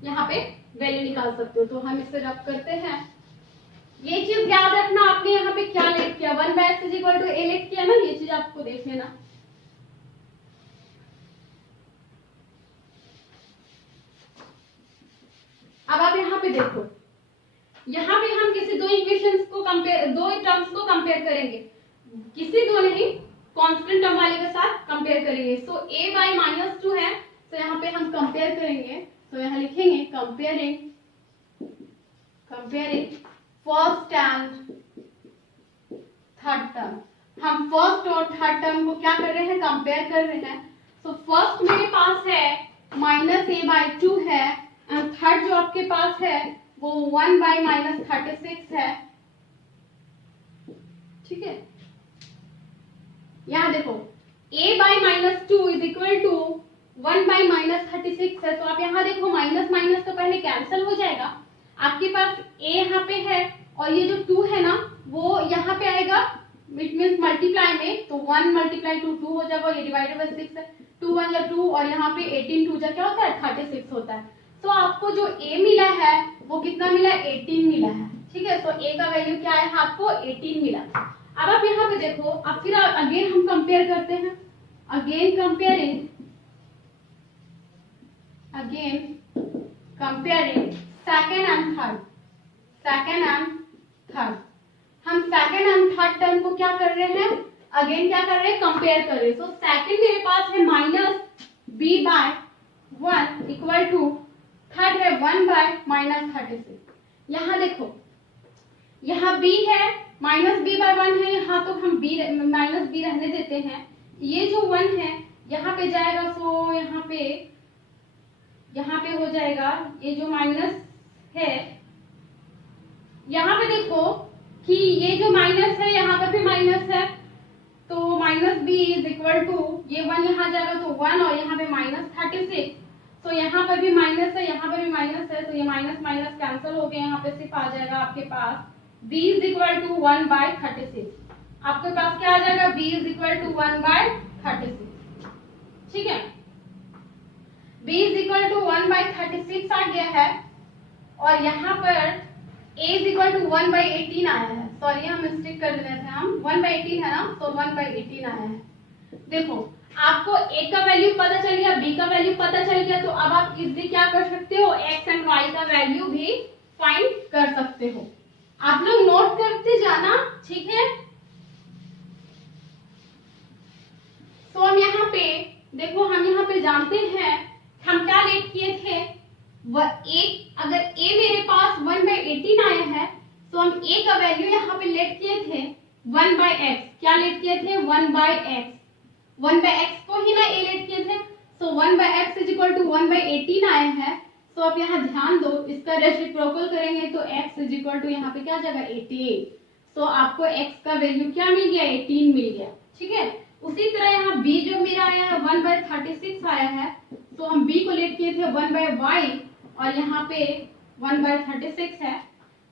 यहाँ पे वैल्यू निकाल सकते हो। तो हम इसे रब करते हैं। ये चीज याद रखना, आपने यहाँ पे क्या लेट किया 1/x = a लेट किया ना, ये चीज आपको देख लेना। अब आप यहाँ पे देखो, यहाँ पे हम किसी दो इक्वेशंस को कंपेयर, दो टर्म्स को कंपेयर करेंगे, किसी दो नहीं कांस्टेंट टर्म वाले के साथ कंपेयर करेंगे। सो a by -2 है तो यहाँ पे हम कंपेयर करेंगे, तो यहाँ लिखेंगे comparing first and third term. हम फर्स्ट और थर्ड टर्म को क्या कर रहे हैं, कंपेयर कर रहे हैं। सो फर्स्ट मेरे पास है -a/2 है एंड थर्ड जो आपके पास है वो 1/-36 है। ठीक है, यहाँ देखो a/-2 = 1/-36 है। तो आप यहाँ देखो माइनस माइनस तो पहले कैंसिल हो जाएगा, आपके पास a यहाँ पे है और ये जो 2 है ना वो यहाँ पे आएगा, इट मींस मल्टीप्लाई में, तो 1 × 2 हो जाएगा, ये डिवाइडेड बाय 6 है, 2 1 जा 2 और यहाँ पे 18 2 जा क्या होता है 36 होता है। तो आपको जो a मिला है वो कितना मिला, 18 मिला है। ठीक है, तो a का वैल्यू क्या है आपको 18 मिला। अब आप यहाँ पे देखो, अब फिर अगेन हम कंपेयर करते हैं, again comparing second and third. हम सेकेंड एंड थर्ड टर्म को क्या कर रहे हैं, अगेन क्या कर रहे हैं, कंपेयर कर रहे हैं। तो सेकेंड मेरे पास है -b/1 इक्वल टू, थर्ड है 1/-36। यहाँ देखो यहाँ b है, -b/1 है, यहाँ तो हम b रहने देते हैं। ये जो 1 है यहाँ पे जाएगा, सो यहाँ पे हो जाएगा, ये जो माइनस है यहाँ पे देखो कि ये जो माइनस है यहाँ पर भी माइनस है, तो -b = ये 1 यहाँ जाएगा तो 1 और यहाँ पे -36, तो यहाँ पर भी माइनस है, यहाँ पर भी माइनस है, तो ये माइनस माइनस कैंसिल हो गया, यहाँ पे सिर्फ आ जाएगा आपके पास b = 1/36। आपके पास क्या आ जाएगा, b = 1/36। ठीक है, b = 1/36 आ गया है और यहाँ पर a = 1/18 आया है। सॉरी हम मिस्टेक कर रहे थे, हम 1/18 है ना, तो 1/18 आया है। देखो आपको a का वैल्यू पता चल गया, b का वैल्यू पता चल गया, तो अब आप इजीली क्या कर सकते हो, x एंड y का वैल्यू भी फाइंड कर सकते हो। आप लोग नोट करते जाना, ठीक है। तो हम यहाँ पे देखो, हम यहाँ पे जानते हैं हम क्या लेट किए थे, अगर a मेरे पास 1/18 आया है तो हम a का वैल्यू यहाँ पे लेट किए थे 1/x। क्या लेट किए थे, 1/x को ही ना a लेट किए थे, तो 1/x = 1/18 आया है। तो आप यहाँ ध्यान दो, इसका रेसिप्रोकल करेंगे तो x = यहाँ पे क्या आ जाएगा 18। तो आपको x का वैल्यू क्या मिल गया, 18 मिल गया। ठीक है, उसी तरह यहाँ b जो मेरा आया है 1/36 आया है, तो हम b को लेट किए थे 1/y और यहाँ पे 1/36 है,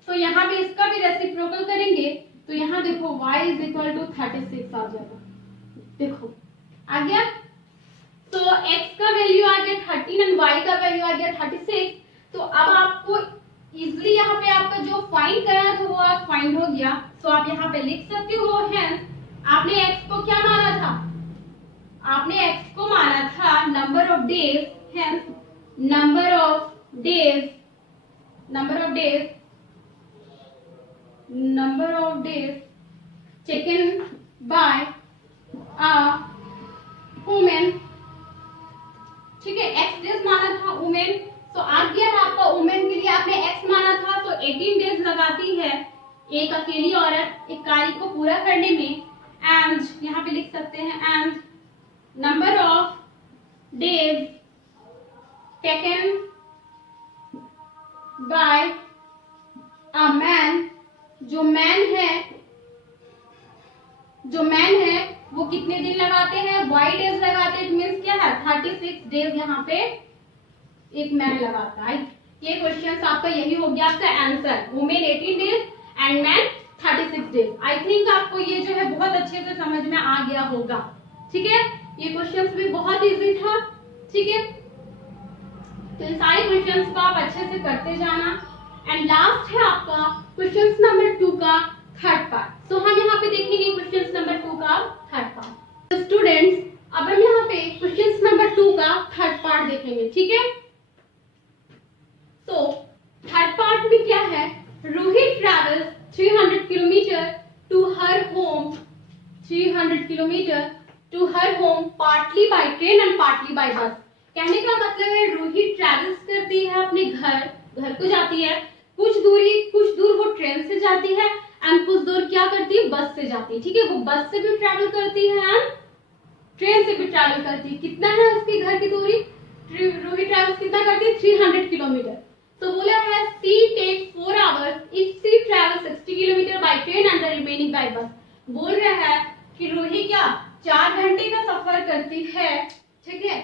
तो यहाँ पे इसका भी रेसिप्रोकल करेंगे तो यहाँ देखो y = 36 आ जाएगा। देखो आ गया, तो x का वैल्यू आ गया 13 एंड y का वैल्यू आ गया 36। तो अब आपको इजली यहाँ पे आपका जो फाइंड करना था वो आप फाइंड हो गया। सो आप यहाँ पे लिख सकते हो हेंस आपने x को क्या माना था, आपने x को माना था number of days, hence number of days taken by a woman, ठीक है, x डेज माना था वुमेन। तो आ गया है आपका वुमेन के लिए आपने x माना था तो 18 डेज लगाती है एक अकेली औरत एक कार्य को पूरा करने में। एंड यहाँ पे लिख सकते हैं and number of days taken by a man, जो मैन है वो कितने दिन लगाते हैं, वाई डेज लगाते हैं। मीन्स क्या है 36 डेज यहाँ पे एक मैन लगाता है। ये क्वेश्चन आपका यही हो गया आपका answer, women 18 days and man 36 days. I think आपको ये जो है बहुत अच्छे से समझ में आ गया होगा, ठीक है। ये क्वेश्चन भी बहुत इजी था, ठीक है। तो इन सारे क्वेश्चन को आप अच्छे से करते जाना। एंड लास्ट है आपका क्वेश्चन नंबर 2 का थर्ड पार्ट। तो हम यहाँ पे देखेंगे क्वेश्चन नंबर 2 का थर्ड पार्ट। तो स्टूडेंट्स अब हम यहाँ पे क्वेश्चन नंबर 2 का थर्ड पार्ट देखेंगे, ठीक है। तो थर्ड पार्ट में क्या है, रोहित ट्रेवल्स 300 किलोमीटर टू हर होम, 300 किलोमीटर to her home partly by train and partly by bus. कहने का मतलब है रोहित ट्रेवल्स करती है अपने घर को जाती है, कुछ दूर वो ट्रेन से जाती है एंड कुछ दूर क्या करती है, बस से जाती है, ठीक है। वो बस से भी ट्रैवल करती है एंड ट्रेन से भी ट्रैवल करती है। कितना है उसके घर की दूरी, रोहित ट्रेवल्स कितना करती है 300 किलोमीटर। तो बोला है she takes 4 hours if she travel 60 kilometre by train and the remaining by bus. बोल रहा है कि रोहित क्या 4 घंटे का सफर करती है, ठीक है।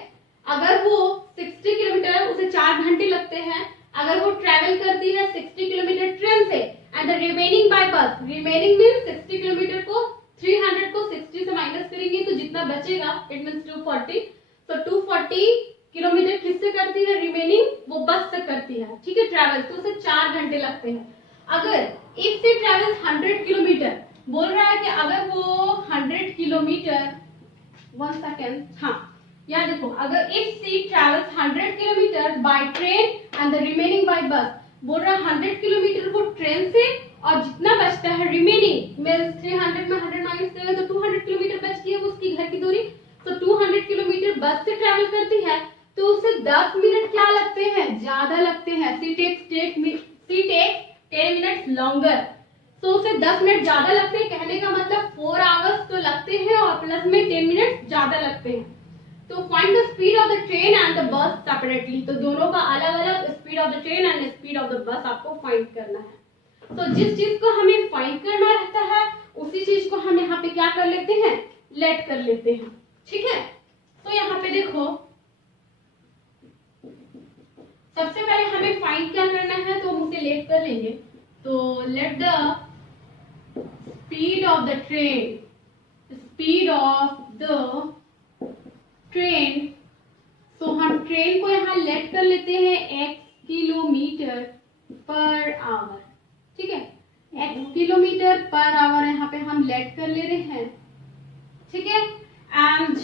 अगर वो 60 किलोमीटर उसे 4 घंटे लगते हैं, अगर वो ट्रैवल करती है 60 किलोमीटर ट्रेन से एंड द रिमेनिंग बाय बस, रिमेनिंग मींस 60 किलोमीटर को 300 को 60 से माइनस करेंगे तो जितना बचेगा इट मींस 240। तो 240 किलोमीटर किससे करती है रिमेनिंग, वो बस से करती है, ठीक है, ट्रैवल। तो उसे 4 घंटे लगते हैं। अगर इफ सी ट्रैवल्स 100 किलोमीटर, बोल रहा है कि अगर वो 100 किलोमीटर, 1 सेकेंड, हाँ यहाँ देखो, अगर if she travels 100 kilometre by train and the remaining by bus, बोल रहा है 100 किलोमीटर वो ट्रेन से और जितना बचता है रिमेनिंग मींस 300 में 100 माइनस करेंगे तो 200 किलोमीटर बच गई है उसकी घर की दूरी। तो 200 किलोमीटर बस से ट्रैवल करती है तो उसे 10 मिनट क्या लगते हैं, ज्यादा लगते हैं। सी टेक्स 10 मिनट्स लॉन्गर, तो उसे 10 मिनट ज्यादा लगते हैं। कहने का मतलब 4 आवर्स तो लगते हैं और प्लस में 10 मिनट ज्यादा लगते हैं। तो find the speed of the train and the bus separately. तो दोनों का अलग अलग speed of the train and speed of the bus आपको फाइंड करना है। तो जिस चीज को हमें फाइंड करना रहता है उसी चीज को हम यहाँ पे क्या कर लेते हैं, लेट कर लेते हैं, ठीक है। तो यहाँ पे देखो सबसे पहले हमें फाइंड क्या करना है, तो हम उसे लेट कर लेंगे। तो let the speed of the train, speed of the train. तो हम ट्रेन को यहाँ लेट कर लेते हैं x किलोमीटर पर आवर, ठीक है, x किलोमीटर पर आवर यहाँ पे हम लेट कर ले रहे हैं, ठीक है। And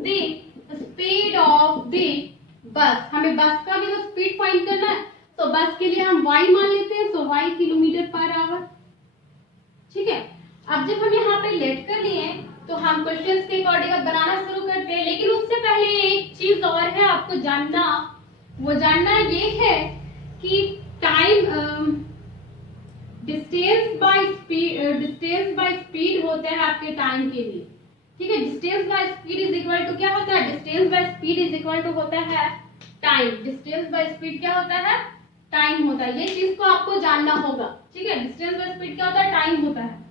the speed of the bus, हमें बस का भी तो स्पीड फाइंड करना है, तो बस के लिए हम y मान लेते हैं, तो y किलोमीटर पर आवर, ठीक है। अब जब हम यहाँ पे लेट कर लिए तो हम क्वेश्चंस के अकॉर्डिंग अब बनाना शुरू करते हैं। लेकिन उससे पहले एक चीज और है आपको जानना, वो जानना ये है कि टाइम डिस्टेंस बाय स्पीड होता है आपके टाइम के लिए, ठीक है। Distance by speed is equal to क्या होता है, distance by speed is equal to होता है टाइम। डिस्टेंस बाय स्पीड क्या होता है, टाइम होता है। ये चीज को आपको जानना होगा, ठीक है। डिस्टेंस बाय स्पीड क्या होता है, टाइम होता है।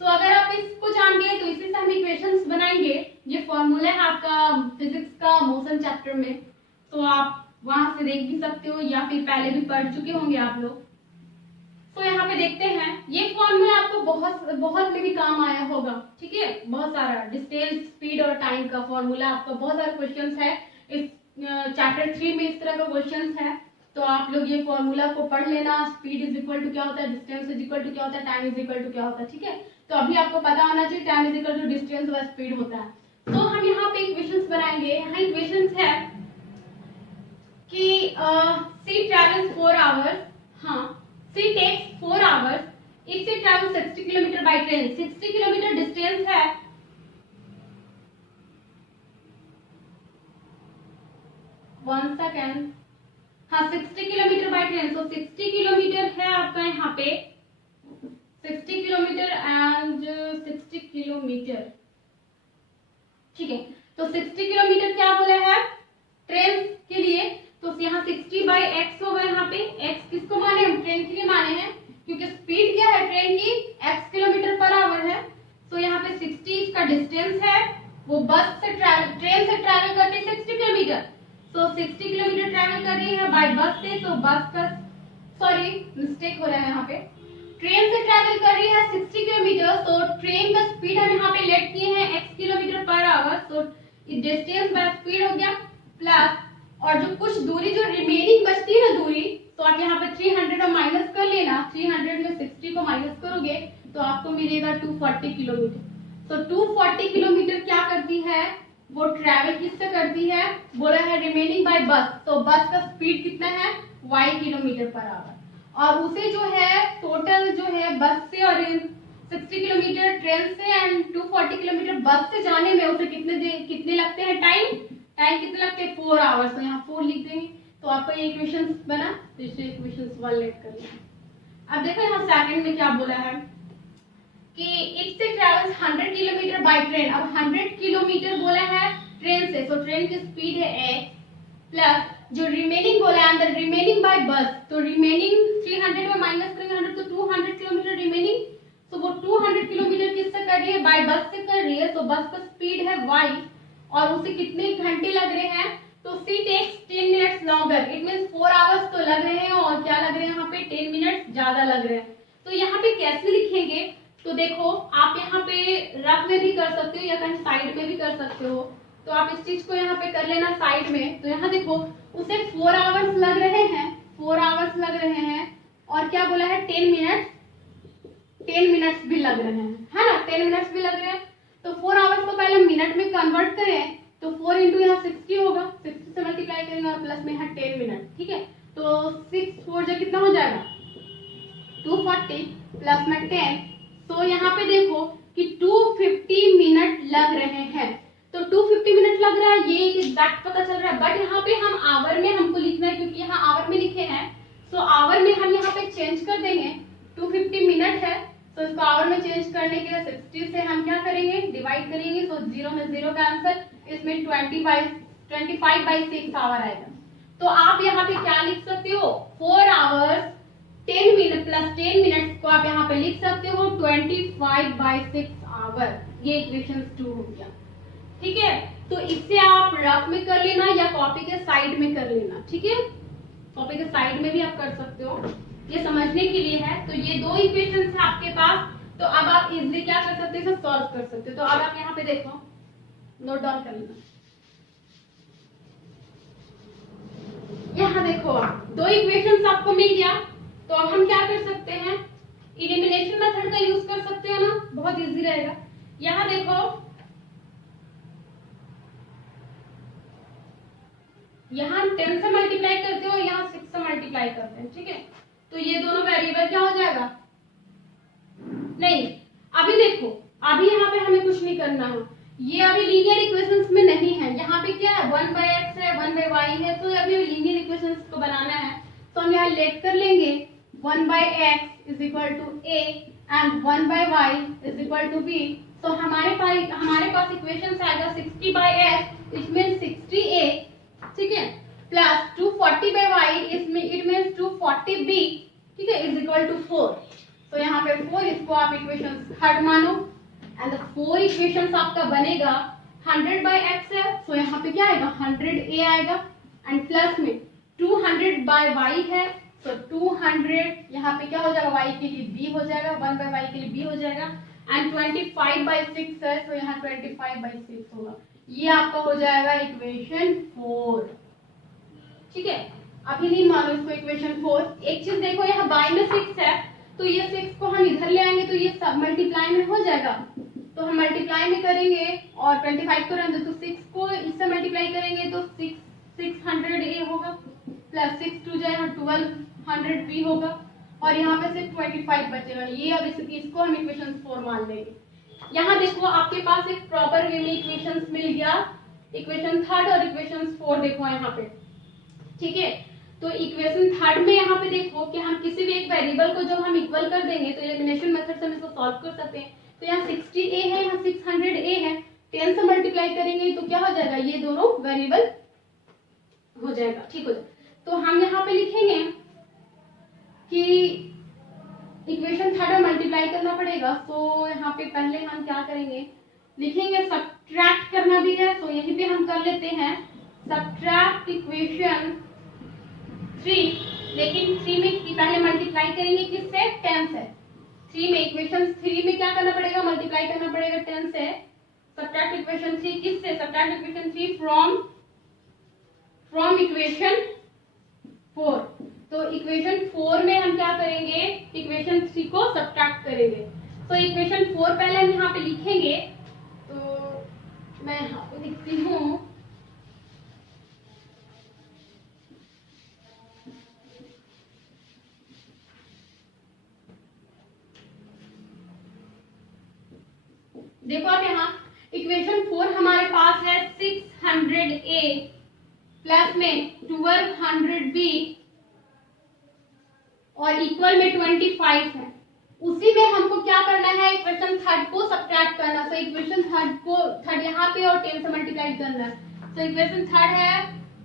तो अगर आप इसको जान गए तो इसी से हम इक्वेशंस बनाएंगे। ये फॉर्मूला है आपका फिजिक्स का मोशन चैप्टर में, तो आप वहां से देख भी सकते हो या फिर पहले भी पढ़ चुके होंगे आप लोग। तो यहाँ पे देखते हैं, ये फॉर्मूला आपको बहुत में भी काम आया होगा, ठीक है। बहुत सारा डिस्टेंस, स्पीड और टाइम का फॉर्मूला आपका बहुत सारे क्वेश्चंस है इस चैप्टर 3 में, इस तरह का क्वेश्चंस है। तो आप लोग ये फॉर्मूला को पढ़ लेना, स्पीड इज इक्वल टू क्या होता है, डिस्टेंस इज इक्वल टू क्या होता है, टाइम इज इक्वल टू क्या होता है, ठीक है। तो अभी आपको पता होना चाहिए time is equal to distance व स्पीड होता है। तो हम यहाँ पे इक्वेशंस बनाएंगे। यहाँ इक्वेशंस है कि सी ट्रेवल्स 4 आवर्स, हाँ she takes 4 hours if she travel 60 kilometre by train. 60 kilometre distance है, 1 सेकेंड, हाँ 60 किलोमीटर बाय ट्रेन। तो 60 किलोमीटर है आपका यहाँ पे 60 किलोमीटर एंड 60 किलोमीटर, ठीक है। तो 60 किलोमीटर क्या बोला है ट्रेन के लिए, तो यहाँ 60 बाई एक्स होगा। यहाँ पे एक्स किसको माने हम, ट्रेन के लिए माने हैं, क्योंकि स्पीड क्या है ट्रेन की, x किलोमीटर पर आवर है। तो यहाँ पे 60 इसका डिस्टेंस है, वो बस से ट्रेन से ट्रैवल करती है 60 किलोमीटर। तो 60 किलोमीटर ट्रैवल कर रही है बाय बस से, तो बस का सॉरी मिस्टेक हो रहा है यहाँ पे, ट्रेन से ट्रैवल कर रही है 60 किलोमीटर। तो ट्रेन का स्पीड हम यहाँ पे लेट किए हैं x किलोमीटर पर आवर, तो डिस्टेंस बाय स्पीड हो गया प्लस, और जो कुछ दूरी जो रिमेनिंग बचती है ना दूरी, तो आप यहाँ पे 300 और माइनस कर लेना। 300 में 60 को माइनस करोगे तो आपको मिलेगा 240 किलोमीटर। तो 240 किलोमीटर क्या करती है, वो ट्रैवल किससे करती है, बोला है रिमेनिंग बाय बस। तो बस का स्पीड कितना है, y किलोमीटर पर आवर, और उसे जो है टोटल जो है बस से और 60 किलोमीटर ट्रेन से एंड 240 किलोमीटर बस से जाने में उसे कितने लगते हैं टाइम कितने लगते हैं 4 आवर्स। तो यहाँ 4 लिख देंगे। तो आपका ये इक्वेशन बना, तो इसे इक्वेशन 1 लेट कर लेना। अब देखो यहाँ सेकंड में क्या बोला है कि इफ से ट्रैवल्स 100 किलोमीटर बाय ट्रेन। अब 100 किलोमीटर बोला है ट्रेन से, तो ट्रेन की स्पीड है x प्लस जो रिमेनिंग बोला है अंदर रिमेनिंग बाय बस, तो रिमेनिंग 300 में माइनस करेंगे 100, तो 200 किलोमीटर रिमेनिंग। तो वो 200 किलोमीटर किससे कर रही है, बाय बस से कर रही है। तो बस का स्पीड है y और उसे कितने घंटे लग रहे हैं, तो she takes 10 minutes longer, it means 4 hours तो लग रहे हैं, और क्या लग रहे हैं यहाँ पे 10 मिनट ज्यादा लग रहे हैं। तो यहाँ पे कैसे लिखेंगे, तो देखो आप यहाँ पे रफ में भी कर सकते हो या कहीं साइड में भी कर सकते हो। तो आप इस चीज को यहाँ पे कर लेना साइड में। तो यहाँ देखो उसे 4 आवर्स लग रहे हैं, 4 आवर्स लग रहे हैं, और क्या बोला है 10 मिनट्स भी लग रहे हैं, है ना, 10 मिनट्स भी लग रहे हैं। तो 4 आवर्स को पहले मिनट में कन्वर्ट करें, तो 4 इंटू यहाँ 60 होगा, 60 से मल्टीप्लाई करेंगे और प्लस में यहाँ 10 मिनट, ठीक है। तो 6 4 जा कितना हो जाएगा 240 प्लस में 10। तो यहाँ पे देखो कि 250 मिनट लग रहे हैं। तो 250 मिनट लग रहा है, ये एग्जैक्ट पता चल रहा है, बट यहाँ पे हम आवर में हमको लिखना है, क्योंकि यहाँ आवर में लिखे हैं। तो आवर में हम यहाँ पे चेंज कर देंगे, 250 मिनट है तो इसको आवर में चेंज करने के लिए 60 से हम क्या करेंगे डिवाइड करेंगे। तो 0 में 0 का आंसर, इसमें 25/6 आवर आएगा। तो आप यहाँ पे क्या लिख सकते हो, 4 आवर्स 10 मिनट प्लस 10 मिनट को आप यहाँ पे लिख सकते हो 25/6 आवर। ये इक्वेशन 2 हो गया, ठीक है। तो इससे आप रफ में कर लेना या कॉपी के साइड में कर लेना, ठीक है। कॉपी के साइड में भी आप कर सकते हो, ये समझने के लिए है। तो ये 2 इक्वेशंस है आपके पास। तो अब आप इजीली क्या कर सकते हो, सॉल्व कर सकते हो। तो अब आप यहाँ पे देखो, नोट डाउन कर लेना। यहाँ देखो 2 इक्वेशंस आपको मिल गया। तो अब हम क्या कर सकते हैं, एलिमिनेशन मेथड का यूज कर सकते हैं ना, बहुत इजी रहेगा। यहाँ देखो, यहाँ 10 से मल्टीप्लाई करते हो, यहाँ 6 से मल्टीप्लाई करते हैं, ठीक है। तो ये दोनों वेरिएबल क्या हो जाएगा, नहीं अभी देखो, अभी यहाँ पे हमें कुछ नहीं करना है, ये अभी लीनियर इक्वेशंस में नहीं है। यहाँ पे क्या है 1/x है 1/y है, तो अभी लीनियर इक्वेशंस को बनाना है। तो हम यहाँ लेट कर लेंगे 1/x is equal to a and 1/y is equal to b। तो हमारे पास इक्वेशन आएगा 60/x इट मींस 60a, ठीक है, plus 240/y it means 240b, ठीक है, इज इक्वल टू 4। तो यहाँ पे 4, इसको आप इक्वेशन थर्ड मानो एंड द 4 इक्वेशंस आपका बनेगा 100/x है, तो यहाँ पे क्या आएगा 100a आएगा, एंड प्लस में 200/y है, तो 200 यहाँ पे क्या हो जाएगा y के लिए b हो जाएगा, 1/y के लिए b हो जाएगा, एंड 25/6 है, तो यहाँ 25/6 होगा। ये आपका हो जाएगा इक्वेशन 4, ठीक है। अभी नहीं मानो इसको इक्वेशन 4। एक चीज देखो, यहाँ बाई में 6 है, तो ये 6 को हम इधर ले आएंगे तो ये सब मल्टीप्लाई में हो जाएगा, तो हम मल्टीप्लाई में करेंगे और 25 को रहने दो, तो 6 को इससे मल्टीप्लाई करेंगे तो 600 होगा, प्लस 6 2 जाएगा 1200 भी होगा, और यहाँ पे सिर्फ 25 बचेगा। ये अब इसको हम इक्वेशन 4 मान लेंगे। यहाँ देखो आपके पास एक प्रॉपर वे में इक्वेशंस मिल गया, इक्वेशन 3 और इक्वेशन 4 देखो यहाँ पे, ठीक है। तो इक्वेशन 3 में यहाँ पे देखो कि हम किसी भी एक वेरिएबल को जब हम इक्वल कर देंगे तो एलिमिनेशन मेथड से हम इसको सॉल्व कर सकते हैं। तो यहाँ 60a है, यहाँ 600a है, 10 से मल्टीप्लाई करेंगे तो क्या हो जाएगा, ये दोनों वेरिएबल हो जाएगा, ठीक हो जाएगा। तो हम यहाँ पे लिखेंगे कि इक्वेशन 3 में मल्टीप्लाई करना पड़ेगा, तो यहाँ पे पहले हम क्या करेंगे, लिखेंगे सब्ट्रैक्ट करना भी है, तो यहीं पे हम कर लेते हैं सब्ट्रैक्ट इक्वेशन 3, लेकिन 3 में पहले मल्टीप्लाई करेंगे किससे, 10 से। 3 में इक्वेशन 3 में क्या करना पड़ेगा, मल्टीप्लाई करना पड़ेगा 10 से। सब्ट्रैक्ट इक्वेशन 3 किससे, सब्ट्रैक्ट इक्वेशन 3 फ्रॉम इक्वेशन 4। तो इक्वेशन 4 में हम क्या करेंगे, इक्वेशन 3 को सब्ट्रैक्ट करेंगे। तो इक्वेशन 4 पहले हम यहाँ पे लिखेंगे, तो मैं यहाँ पे लिखती हूँ, देखो आप यहाँ इक्वेशन 4 हमारे पास है 600a प्लस में 1200b और इक्वल में 25 है। उसी में हमको क्या करना है, इक्वेशन 3 को सब्ट्रैक्ट करना। तो इक्वेशन 3 यहाँ पे और 10 से मल्टीप्लाई करना है। तो इक्वेशन 3 है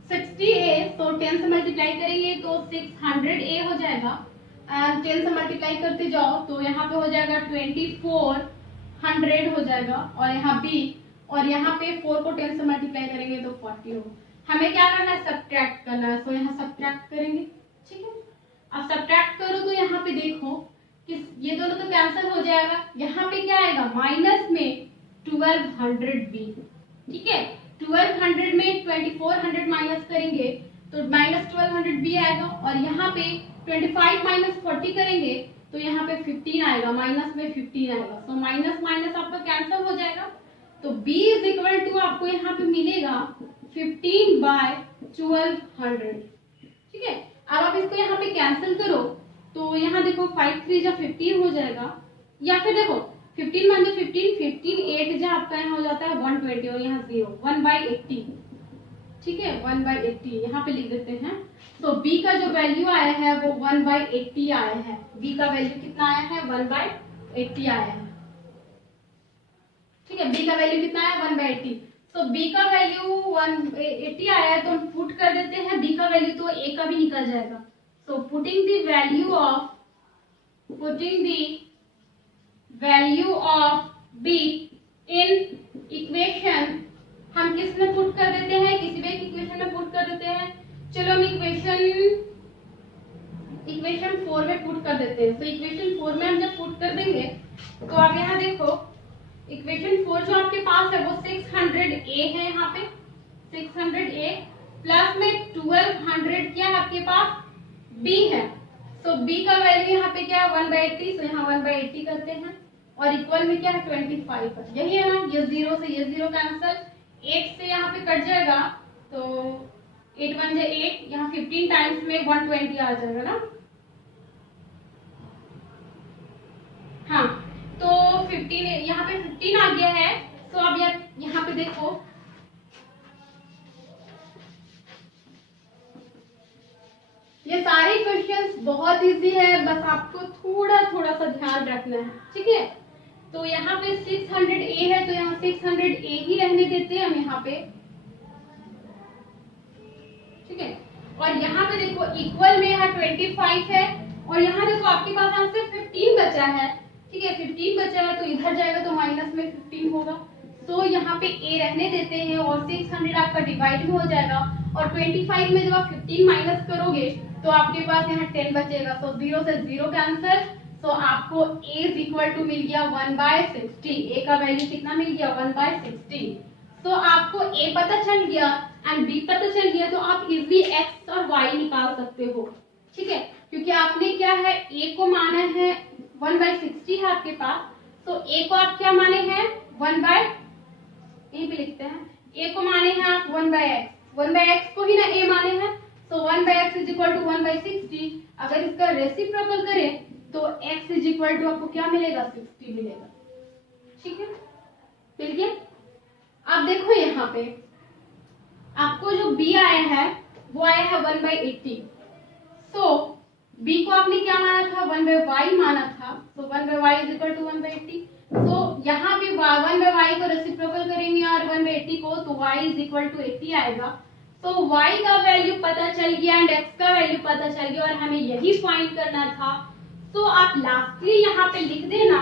60a, तो 10 से मल्टीप्लाई करेंगे तो 600a हो जाएगा, एंड 10 से मल्टीप्लाई करते जाओ तो यहाँ पे हो जाएगा 2400 हो जाएगा, और यहाँ b, और यहाँ पे 4 को 10 से मल्टीप्लाई करेंगे तो 40 होगा। हमें क्या करना है, सब्ट्रैक्ट करना है, तो यहाँ सब्ट्रैक्ट करेंगे, ठीक है। अब सब्ट्रैक्ट करो तो यहाँ पे देखो कि ये दोनों तो कैंसिल हो जाएगा, यहाँ पे क्या आएगा, माइनस में 1200b, ठीक है। 1200 में 2400 माइनस करेंगे तो माइनस 1200b आएगा, और यहाँ पे 25 माइनस 40 करेंगे तो यहाँ पे 15 आएगा, माइनस में 15 आएगा, तो माइनस माइनस आपका कैंसिल हो जाएगा। तो b इज इक्वल टू आपको यहाँ पे मिलेगा 15/1200, ठीक है। अब आप इसको यहाँ पे कैंसिल करो तो यहाँ देखो 5 3 जा 15 हो जाएगा, या फिर देखो 15 मान 15 15 8 जा आपका यहाँ हो जाता है 120, और यहाँ 0 1/80, ठीक है, 1/80 यहाँ पे लिख देते हैं। तो b का जो वैल्यू आया है वो 1/80 आया है, b का वैल्यू कितना आया है, 1/80 आया है, ठीक है। b का वैल्यू कितना आया, 1/80। तो b का वैल्यू 180 आया है, तो हम पुट कर देते हैं b का वैल्यू, तो a का भी निकल जाएगा। So putting the value of b in equation, हम किस में पुट कर देते हैं, किसी भी एक इक्वेशन में पुट कर देते हैं। चलो हम इक्वेशन 4 में पुट कर देते हैं। तो इक्वेशन 4 में हम जब पुट कर देंगे तो आप यहाँ देखो इक्वेशन 4 जो आपके पास है वो 600a है, यहाँ पे 600a प्लस में 1200 क्या है आपके पास, b है। तो b का वैल्यू यहाँ पे क्या है, 1/80, तो यहाँ 1/80 करते हैं, और इक्वल में क्या है 25 है, यही है ना। ये 0 से ये 0 कैंसिल, 8 से यहाँ पे कट जाएगा, तो 8 1 जा 8, यहाँ 15 टाइम्स में 120 आ जाएगा ना। हाँ, तो 15 यहाँ पे 15 आ गया है। तो अब यहाँ पे देखो ये सारे क्वेश्चंस बहुत इजी है, बस आपको थोड़ा थोड़ा सा ध्यान रखना है, ठीक है। तो यहाँ पे 600a है, तो यहाँ 600a ही रहने देते हैं हम यहाँ पे, ठीक है। और यहाँ पे देखो इक्वल में यहाँ 25 है, और यहाँ देखो आपके पास यहाँ से 15 बचा है, ठीक है। 15 बचा है तो इधर जाएगा तो माइनस में 15 होगा, तो यहाँ पे a रहने देते हैं, और 600 आपका डिवाइड में हो जाएगा, और 25 में जब आप 15 माइनस करोगे तो आपके पास यहाँ 10 बचेगा। तो 0 से 0 कैंसिल, तो आपको a इज इक्वल टू मिल गया 1/60, a का वैल्यू कितना मिल गया, 1/60। तो आपको a पता चल गया, एंड बी पता चल गया तो आप इजीली एक्स और वाई निकाल सकते हो, ठीक है, क्योंकि आपने क्या है ए को माना है 1/60 है आपके पास, तो ए को आप क्या माने हैं 1/, यहीं पे लिखते हैं, ए को माने हैं आप 1/x को ही ना ए माने हैं, तो 1/x इज इक्वल टू 1/60। अगर इसका रेसिप्रोकल करें तो x इज इक्वल टू आपको क्या मिलेगा 60 मिलेगा, ठीक है, मिल गया। आप देखो यहाँ पे आपको जो b आया है वो आया है 1/80, सो b को आपने क्या माना था 1/y माना था, तो 1/y इज इक्वल टू 1/80। तो यहाँ पे 1/y को रेसिप्रोकल करेंगे और 1/80 को, तो y इज इक्वल टू 80 आएगा। तो y का वैल्यू पता चल गया एंड x का वैल्यू पता चल गया और हमें यही फाइंड करना था। तो आप लास्टली यहाँ पे लिख देना,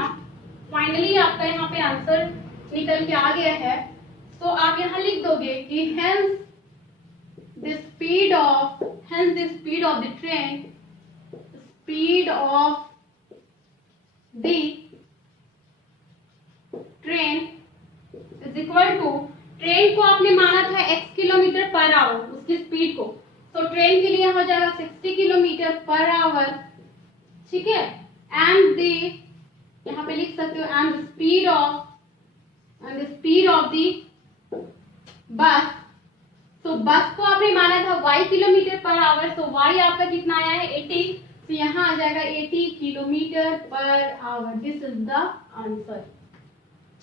फाइनली आपका यहाँ पे आंसर निकल के आ गया है। तो आप यहाँ लिख दोगे कि hence the speed of the train, speed of the train is equal to, train को आपने माना था x किलोमीटर पर आवर उसकी स्पीड को, तो ट्रेन के लिए हो जाएगा 60 किलोमीटर पर आवर, ठीक है, एंड द, यहाँ पे लिख सकते हो and the speed of the bus, तो बस को आपने माना था y किलोमीटर पर आवर, तो y आपका कितना आया है 80, तो यहाँ आ जाएगा 80 kilometre per hour, this is the answer,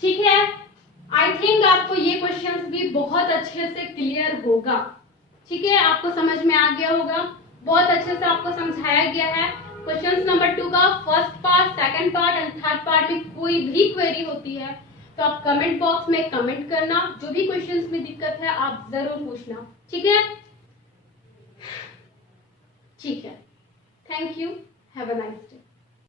ठीक है। आई थिंक आपको ये क्वेश्चंस भी बहुत अच्छे से क्लियर होगा, ठीक है, आपको समझ में आ गया होगा, बहुत अच्छे से आपको समझाया गया है। क्वेश्चंस नंबर 2 का first part, second part and third part में कोई भी क्वेरी होती है तो आप कमेंट बॉक्स में कमेंट करना, जो भी क्वेश्चंस में दिक्कत है आप जरूर पूछना, ठीक है, ठीक है, thank you, have a nice day.